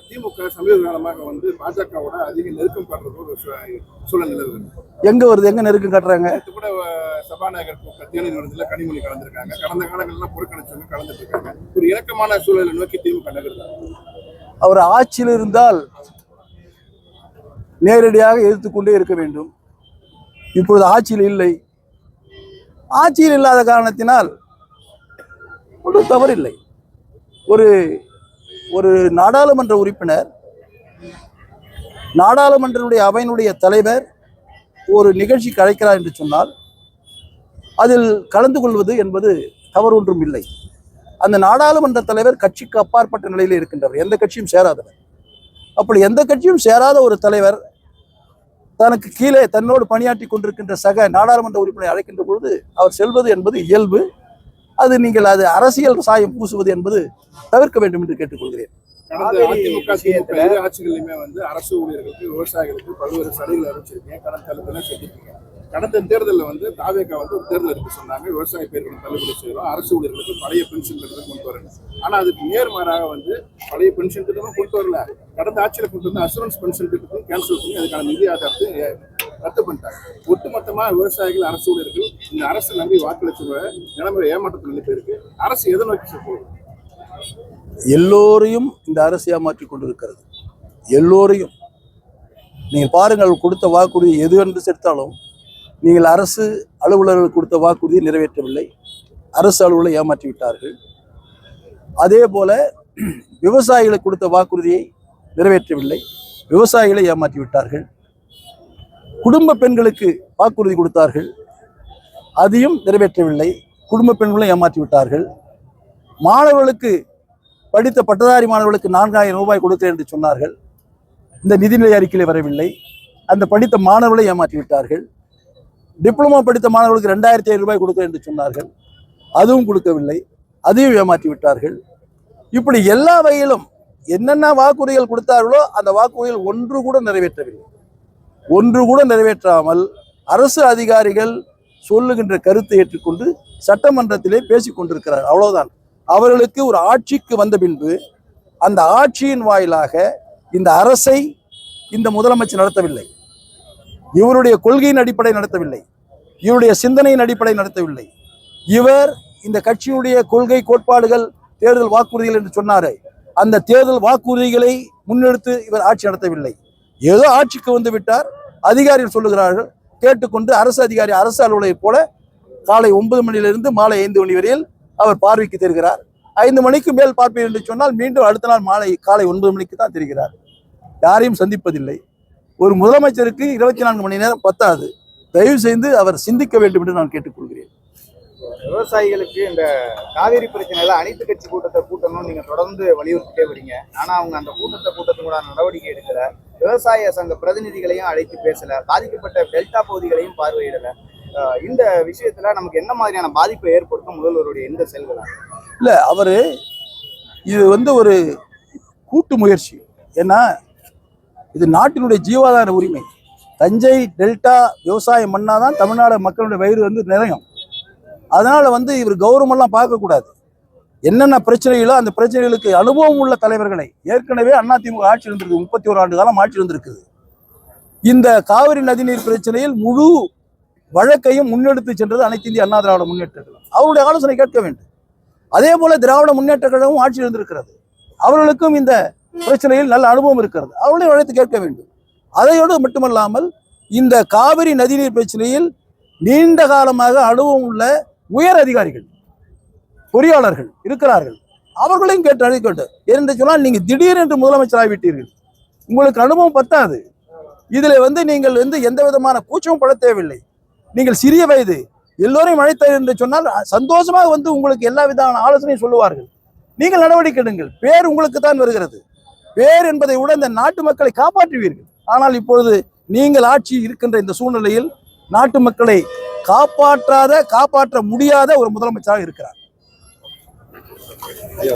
திமுக சமீப காலமாக பாஜகவோட அதிக நெருக்கம் காட்டுறது ஒரு சூழல் நிலவுது. எங்க வருது? எங்க நெருக்கம் காட்டுறாங்க? கூட சபாநாயகர் தேர்தல் விருதுல கனிமொழி கலந்துருக்காங்க. கடந்த காலங்கள்லாம் புறக்கணிச்சவங்க கலந்துட்டு இருக்காங்க. ஒரு இணக்கமான சூழலை நோக்கி திமுக நகர்றாங்க. அவர் ஆட்சியில் இருந்தால் நேரடியாக எதிர்த்துக்கொண்டே இருக்க வேண்டும். இப்பொழுது ஆட்சியில் இல்லை. ஆட்சியில் இல்லாத காரணத்தினால் ஒன்றும் தவறில்லை. ஒரு நாடாளுமன்ற உறுப்பினர், நாடாளுமன்றனுடைய அவையினுடைய தலைவர் ஒரு நிகழ்ச்சிக்கு அழைக்கிறார் என்று சொன்னால் அதில் கலந்து கொள்வது என்பது தவறு ஒன்றும் இல்லை. அந்த நாடாளுமன்ற தலைவர் கட்சிக்கு அப்பாற்பட்ட நிலையில் இருக்கின்றவர், எந்த கட்சியும் சேராதவர். அப்படி எந்த கட்சியும் சேராத ஒரு தலைவர் தனக்கு கீழே தன்னோடு பணியாற்றி கொண்டிருக்கின்ற சக நாடாளுமன்ற உறுப்பினரை அழைக்கின்ற பொழுது அவர் செல்வது என்பது இயல்பு. அது நீங்கள் அரசியல் சாயம் பூசுவது என்பது தவிர்க்க வேண்டும் என்று கேட்டுக்கொள்கிறேன். ஆட்சிகளிலுமே அரசு ஊழியர்களுக்கு, விவசாயிகளுக்கு பல்வேறு சலுகைகள் அறிவிச்சிருக்கீங்க. கடந்த தேர்தலில் தாவேக ஒரு தேர்தல் இருக்கு சொன்னாங்க. விவசாய பயிர்களுக்கு தள்ளுபடி செய்யறோம், அரசு ஊழியர்களுக்கு பழைய பென்ஷன் திட்டத்தை கொண்டு வரணும். ஆனா அதுக்கு நேர்மாறாக பழைய பென்ஷன் திட்டமும் கொண்டு வரல. கடந்த ஆட்சியில் கொண்டு வந்து அசூரன்ஸ் பென்ஷன் திட்டத்தையும் கேன்சல் பண்ணி அதுக்கான நிதி ஆதாரத்தை ரத்து பண்ணிட்டாங்க. ஒட்டுமொத்தமா விவசாயிகள், அரசு ஊழியர்கள் இந்த அரசு நம்பி வாக்களிச்சுவ நிலைமை ஏமாற்றத்தில் நிலை போயிருக்கு. அரசு எதை நோக்கி சொல்லுவோம்? எல்லோரையும் இந்த அரசு ஏமாற்றிக் கொண்டிருக்கிறது. எல்லோரையும் நீங்கள் பாருங்கள், கொடுத்த வாக்குறுதி எது என்று சேர்த்தாலும் நீங்கள் அரசு அலுவலர்கள் கொடுத்த வாக்குறுதியை நிறைவேற்றவில்லை. அரசு அலுவலரை ஏமாற்றி விட்டார்கள். அதே போல விவசாயிகளுக்கு கொடுத்த வாக்குறுதியை நிறைவேற்றவில்லை, விவசாயிகளை ஏமாற்றி விட்டார்கள். குடும்ப பெண்களுக்கு வாக்குறுதி கொடுத்தார்கள், அதையும் நிறைவேற்றவில்லை, குடும்ப பெண்களும் ஏமாற்றி விட்டார்கள். மாணவர்களுக்கு படித்த பட்டதாரி மாணவர்களுக்கு 4000 ரூபாய் கொடுக்கிறேன் என்று சொன்னார்கள், இந்த நிதிநிலை அறிக்கையில் வரவில்லை. அந்த படித்த மாணவர்களை ஏமாற்றி விட்டார்கள். டிப்ளமோ படித்த மாணவர்களுக்கு 2500 ரூபாய் கொடுக்கிறேன் என்று சொன்னார்கள், அதுவும் கொடுக்கவில்லை, அதையும் ஏமாற்றி விட்டார்கள். இப்படி எல்லா வகையிலும் என்னென்ன வாக்குறுதிகள் கொடுத்தார்களோ அந்த வாக்குறுதிகள் ஒன்று கூட நிறைவேற்றவில்லை. ஒன்று கூட நிறைவேற்றாமல் அரசு அதிகாரிகள் சொல்லுகின்ற கருத்தை ஏற்றுக்கொண்டு சட்டமன்றத்திலே பேசிக் கொண்டிருக்கிறார். அவ்வளவுதான். அவர்களுக்கு ஒரு ஆட்சிக்கு வந்த பின்பு அந்த ஆட்சியின் வாயிலாக இந்த அரசை இந்த முதலமைச்சர் நடத்தவில்லை, இவருடைய கொள்கையின் அடிப்படை நடத்தவில்லை, இவருடைய சிந்தனையின் அடிப்படை நடத்தவில்லை. இவர் இந்த கட்சியுடைய கொள்கை கோட்பாடுகள் தேர்தல் வாக்குறுதிகள் என்று சொன்னாரே, அந்த தேர்தல் வாக்குறுதிகளை முன்னெடுத்து இவர் ஆட்சி நடத்தவில்லை. ஏதோ ஆட்சிக்கு வந்து விட்டார், அதிகாரிகள் சொல்லுகிறார்கள் கேட்டுக்கொண்டு அரசு அதிகாரி அரசு அலுவலரை போல காலை 9 மணியிலிருந்து மாலை 5 மணி வரையில் அவர் பார்வைக்கு தெரிகிறார். 5 மணிக்கு மேல் பார்ப்பீர் என்று சொன்னால் மீண்டும் அடுத்த நாள் காலை 9 மணிக்கு தான் தெரிகிறார். யாரையும் சந்திப்பதில்லை. ஒரு முதலமைச்சருக்கு 24 மணி நேரம் பத்தாது. தயவு செய்து அவர் சிந்திக்க வேண்டும் என்று நான் கேட்டுக்கொள்கிறேன். விவசாயிகளுக்கு இந்த காவிரி பிரச்சனையில அனைத்து கட்சி கூட்டத்தை கூட்டணும்னு நீங்க தொடர்ந்து வலியுறுத்திட்டே வரீங்க. ஆனா அவங்க அந்த கூட்டத்துக்கு கூட நடவடிக்கை எடுக்கல. விவசாய சங்க பிரதிநிதிகளையும் அழைத்து பேசல, பாதிக்கப்பட்ட டெல்டா பகுதிகளையும் பார்வையிடல. இந்த விஷயத்துல நமக்கு என்ன மாதிரியான பாதிப்பை ஏற்படுத்தும் முதல்வருடைய எந்த செயல்களா? இல்ல, அவரு இது ஒரு கூட்டு முயற்சி. ஏன்னா இது நாட்டினுடைய ஜீவாதார உரிமை. தஞ்சை டெல்டா விவசாயம் பண்ணாதான் தமிழ்நாடு மக்களுடைய வயிறு நிறையும். அதனால இவர் கௌரவமெல்லாம் பார்க்கக்கூடாது. என்னென்ன பிரச்சனைகளோ அந்த பிரச்சனைகளுக்கு அனுபவம் உள்ள தலைவர்களை ஏற்கனவே அதிமுக ஆட்சி இருந்திருக்கு, 31 ஆண்டு காலம் ஆட்சி இருந்திருக்குது. இந்த காவிரி நதிநீர் பிரச்சனையில் முழு வழக்கையும் முன்னெடுத்து சென்றது அனைத்து இந்திய அண்ணா திராவிட முன்னேற்ற கழகம். அவருடைய ஆலோசனை கேட்க வேண்டும். அதே போல திராவிட முன்னேற்ற கழகமும் ஆட்சி இருந்திருக்கிறது, அவர்களுக்கும் இந்த பிரச்சனையில் நல்ல அனுபவம் இருக்கிறது, அவர்களையும் அழைத்து கேட்க வேண்டும். அதையோடு மட்டுமல்லாமல் இந்த காவிரி நதிநீர் பிரச்சனையில் நீண்ட காலமாக அனுபவம் உள்ள உயர் அதிகாரிகள் பொறியாளர்கள் இருக்கிறார்கள், அவர்களையும் கேட்டு அழைக்க வேண்டும். என்று சொன்னால் நீங்க திடீரென்று முதலமைச்சராகிவிட்டீர்கள், உங்களுக்கு அனுபவம் பத்தாது. இதுல நீங்கள் எந்த விதமான கூச்சமும் பட தேவையில்லை. நீங்கள் சிறிய வயது, எல்லோரையும் அழைத்தார் என்று சொன்னால் சந்தோஷமாக உங்களுக்கு எல்லா விதமான ஆலோசனையும் சொல்லுவார்கள். நீங்கள் நடவடிக்கை எடுங்கள். பேர் உங்களுக்கு தான் வருகிறது. பேர் என்பதை விட இந்த நாட்டு மக்களை காப்பாற்றுவீர்கள். ஆனால் இப்பொழுது நீங்கள் ஆட்சி இருக்கின்ற இந்த சூழ்நிலையில் நாட்டு மக்களை காப்பாற்ற முடியாத ஒரு முதலமைச்சராக இருக்கிறார்.